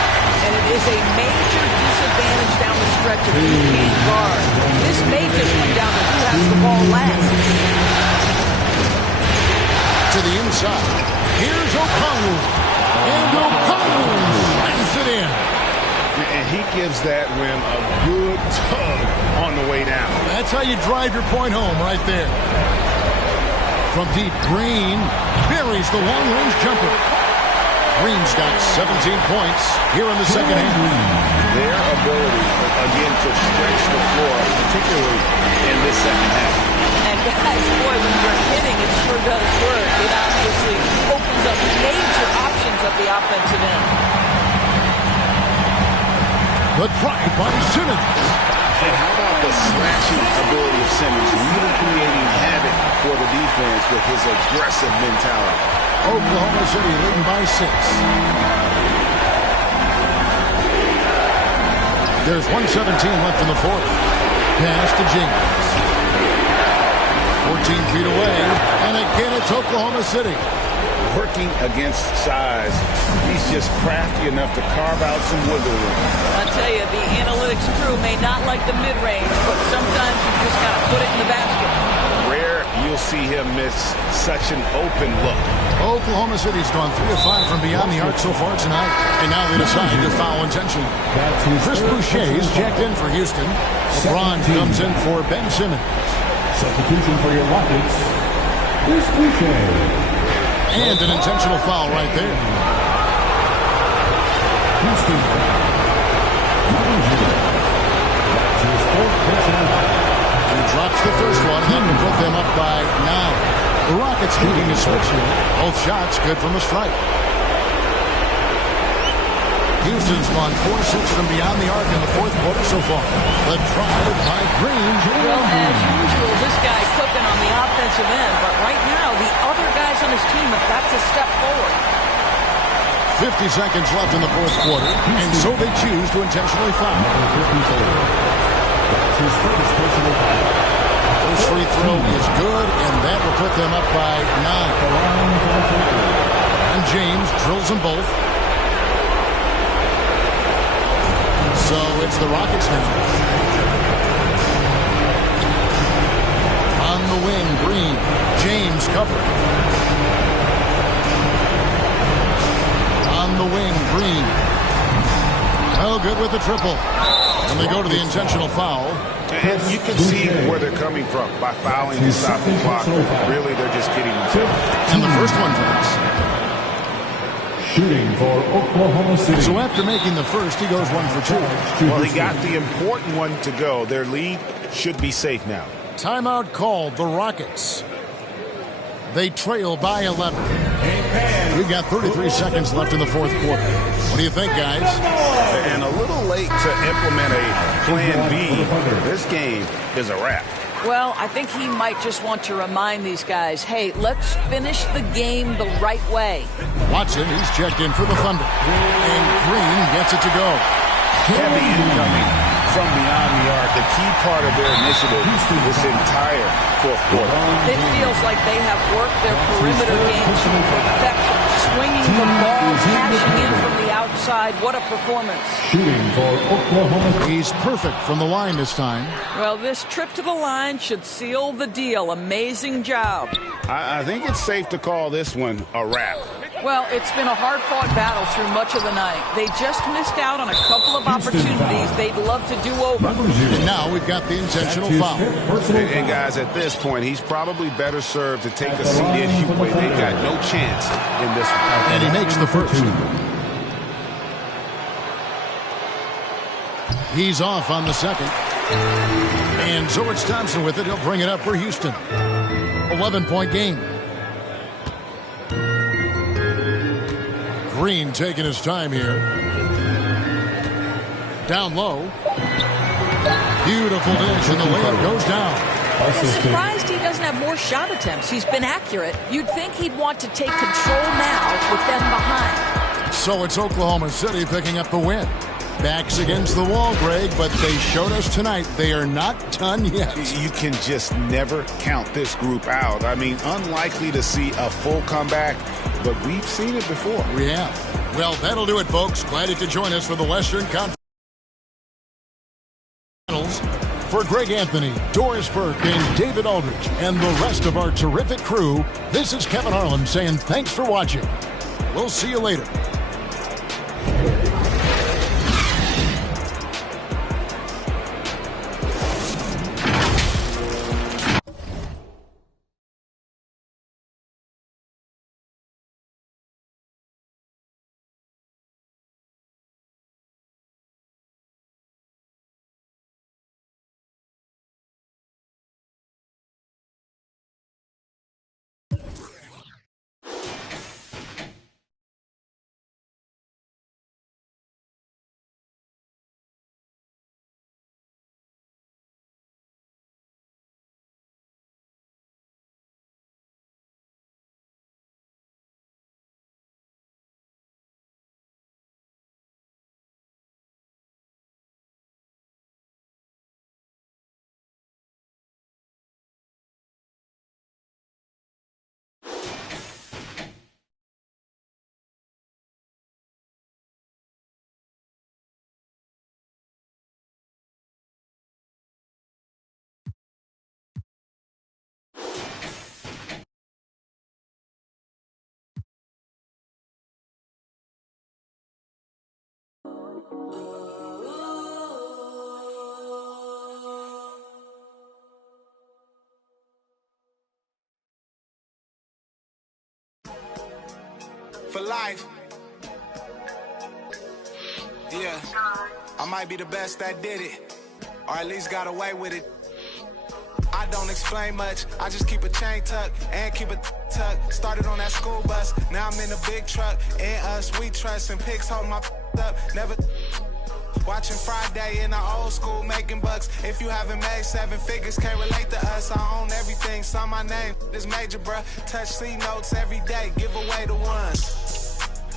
And it is a major disadvantage down the stretch if you can't guard. This may just come down to who has the ball last. To the inside. Here's Okongwu. And Okongwu slams it in. And he gives that rim a good tug on the way down. That's how you drive your point home right there. From deep, Green buries the long-range jumper. Green's got 17 points here in the second half. Their ability, again, to stretch the floor, particularly in this second half. And guys, boy, when you're hitting, it sure does work. It obviously opens up major options at the offensive end. The drive by Simmons. And how about the slashing ability of Simmons, really creating havoc for the defense with his aggressive mentality. Oklahoma City leading by 6. There's 1:17 left in the fourth. Pass to James. 14 feet away, and again it's Oklahoma City. Working against size, he's just crafty enough to carve out some wiggle room. I tell you, the analytics crew may not like the mid-range, but sometimes you just got to put it in the basket. Rare you'll see him miss such an open look. Oklahoma City's gone 3 of 5 from beyond the arc so far tonight, and now they decide to foul intentionally. Chris Boucher is checked in for Houston. LeBron comes in for Ben Simmons. Substitution for your Rockets, Chris Boucher. And an intentional foul right there. Houston. That's his 4th personal foul. He drops the first one, and that will put them up by 9. The Rockets needing to switch here. Both shots good from the stripe. Houston's gone 4-6 from beyond the arc in the fourth quarter so far. The drive by Green. Well, as usual, this guy cooking on the offensive end, but right now the other guys on his team have got to step forward. 50 seconds left in the fourth quarter, and so they choose to intentionally foul. That's his first personal foul. First free throw is good, and that will put them up by 9. And James drills them both. So it's the Rockets now. On the wing, Green. James covered. On the wing, Green. Oh, good with the triple. And they go to the intentional foul. And you can see where they're coming from by fouling to stop the clock. Really, they're just kidding themselves. And the first one drops. Shooting for Oklahoma City. So after making the first, he goes 1 for 2. Well, he got the important one to go. Their lead should be safe now. Timeout called the Rockets. They trail by 11. We've got 33 seconds left in the fourth quarter. What do you think, guys? And a little late to implement a plan B. This game is a wrap. Well, I think he might just want to remind these guys, hey, let's finish the game the right way. Watson, he's checked in for the Thunder. And Green gets it to go. Heavy incoming from beyond the arc, a key part of their initiative this entire fourth quarter. It feels like they have worked their perimeter game to perfection. Swinging the ball, cashing in from the outside. What a performance. Shooting for Oklahoma. He's perfect from the line this time. Well, this trip to the line should seal the deal. Amazing job. I think it's safe to call this one a wrap. Well, it's been a hard-fought battle through much of the night. They just missed out on a couple of opportunities they'd love to do over. And now we've got the intentional foul. And guys, at this point, he's probably better served to take a seat anyway. They've got no chance in this one. And he makes the first. He's off on the second. And so it's Thompson with it. He'll bring it up for Houston. 11-point game. Green taking his time here. Down low. Beautiful dish, and the layup goes down. I'm surprised he doesn't have more shot attempts. He's been accurate. You'd think he'd want to take control now with them behind. So it's Oklahoma City picking up the win. Backs against the wall, Greg, but they showed us tonight they are not done yet. You can just never count this group out. I mean, unlikely to see a full comeback, but we've seen it before. We have. Well, that'll do it, folks. Glad you could join us for the Western Conference Finals. For Greg Anthony, Doris Burke, and David Aldridge, and the rest of our terrific crew, this is Kevin Harlan saying thanks for watching. We'll see you later. For life. Yeah, I might be the best that did it, or at least got away with it. I don't explain much, I just keep a chain tucked and keep it tucked. Started on that school bus, now I'm in a big truck. And us, we trust, and pigs hold my up. Never watching Friday in the old school, making bucks. If you haven't made 7 figures, can't relate to us. I own everything, sign my name, this major, bruh. Touch C notes every day, give away the ones.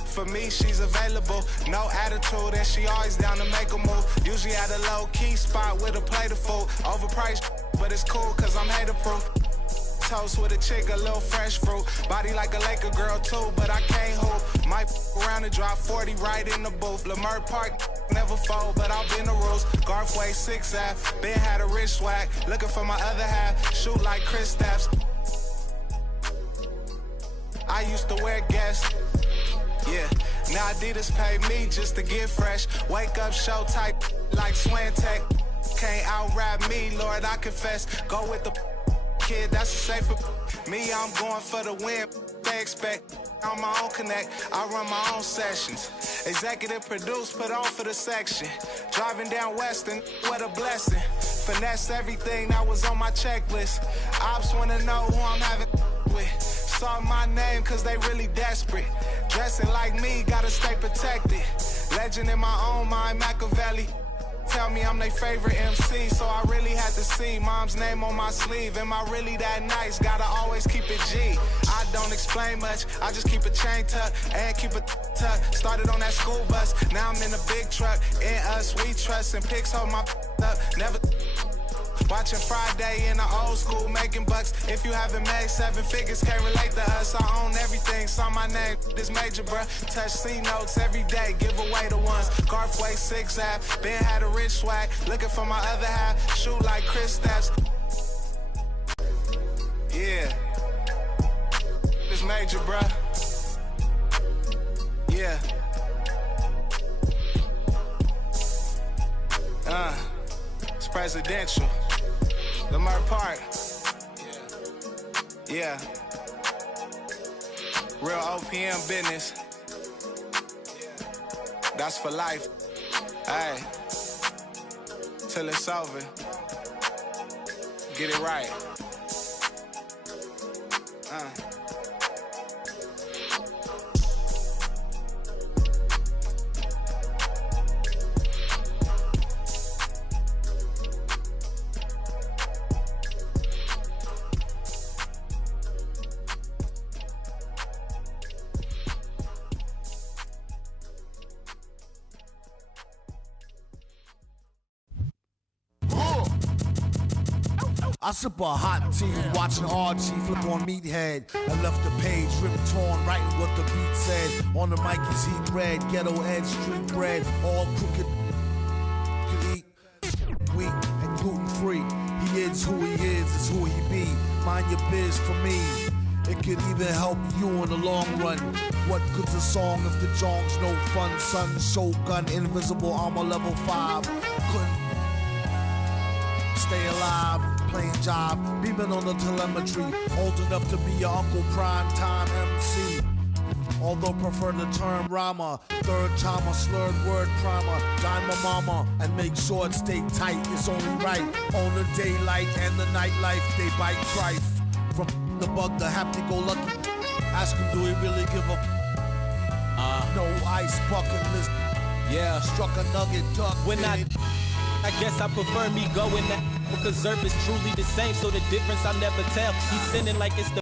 For me, she's available, no attitude, and she always down to make a move. Usually at a low-key spot with a plate of food. Overpriced, but it's cool, cause I'm hater-proof. Toast with a chick, a little fresh fruit. Body like a Laker girl, too, but I can't hoop. Might around and drop 40 right in the booth. Lamar Park, never fold, but I'll bend the rules. Garthway 6F, Ben had a rich swag. Looking for my other half, shoot like Chris Steps. I used to wear Guess. Yeah, now Adidas pay me just to get fresh. Wake up, show type like Swantech. Can't out-rap me, Lord, I confess. Go with the kid, that's a safer. Me, I'm going for the win. They expect on my own connect. I run my own sessions. Executive produce, put on for the section. Driving down Western, what a blessing. Finesse everything that was on my checklist. Ops wanna know who I'm having with. saw my name cause they really desperate. Dressing like me, gotta stay protected. Legend in my own mind, Machiavelli. Tell me I'm their favorite MC, so I really had to see mom's name on my sleeve. Am I really that nice? Gotta always keep it G. I don't explain much, I just keep a chain tuck and keep a tuck. Started on that school bus, now I'm in a big truck. In us, we trust, and pics hold my up. Never watching Friday in the old school, making bucks. If you haven't made 7 figures, can't relate to us. I own everything, saw my name, this major, bruh. Touch C notes every day, give away the ones. Garfway 6 app, Ben had a rich swag. Looking for my other half, shoot like Chris Steps. Yeah, this major, bruh. Yeah. It's presidential. Lamar Park. Yeah. Real OPM business. That's for life. Hey. Till it's over. Get it right. I sip a hot tea, watching RG flip on Meathead. I left the page ripped torn, writing what the beat said. On the mic is heat red, ghetto edge, street bread, all crooked. Could eat wheat and gluten free. He is who he is who he be. Mind your biz for me. It could even help you in the long run. What good's a song if the jong's no fun? Sun, Shogun, invisible armor level 5. Couldn't stay alive. Playing job, beaming on the telemetry, old enough to be your Uncle Prime Time MC. Although prefer the term rhymer, third timer, slurred word primer, dime my mama, and make sure it stay tight, it's only right. On the daylight and the nightlife, they bite trife. From the bug, the happy-go-lucky, ask him do he really give a no ice bucket list. Yeah, struck a nugget duck. When I guess I prefer me going that because Zerp is truly the same, so the difference I never tell. He's sending like it's the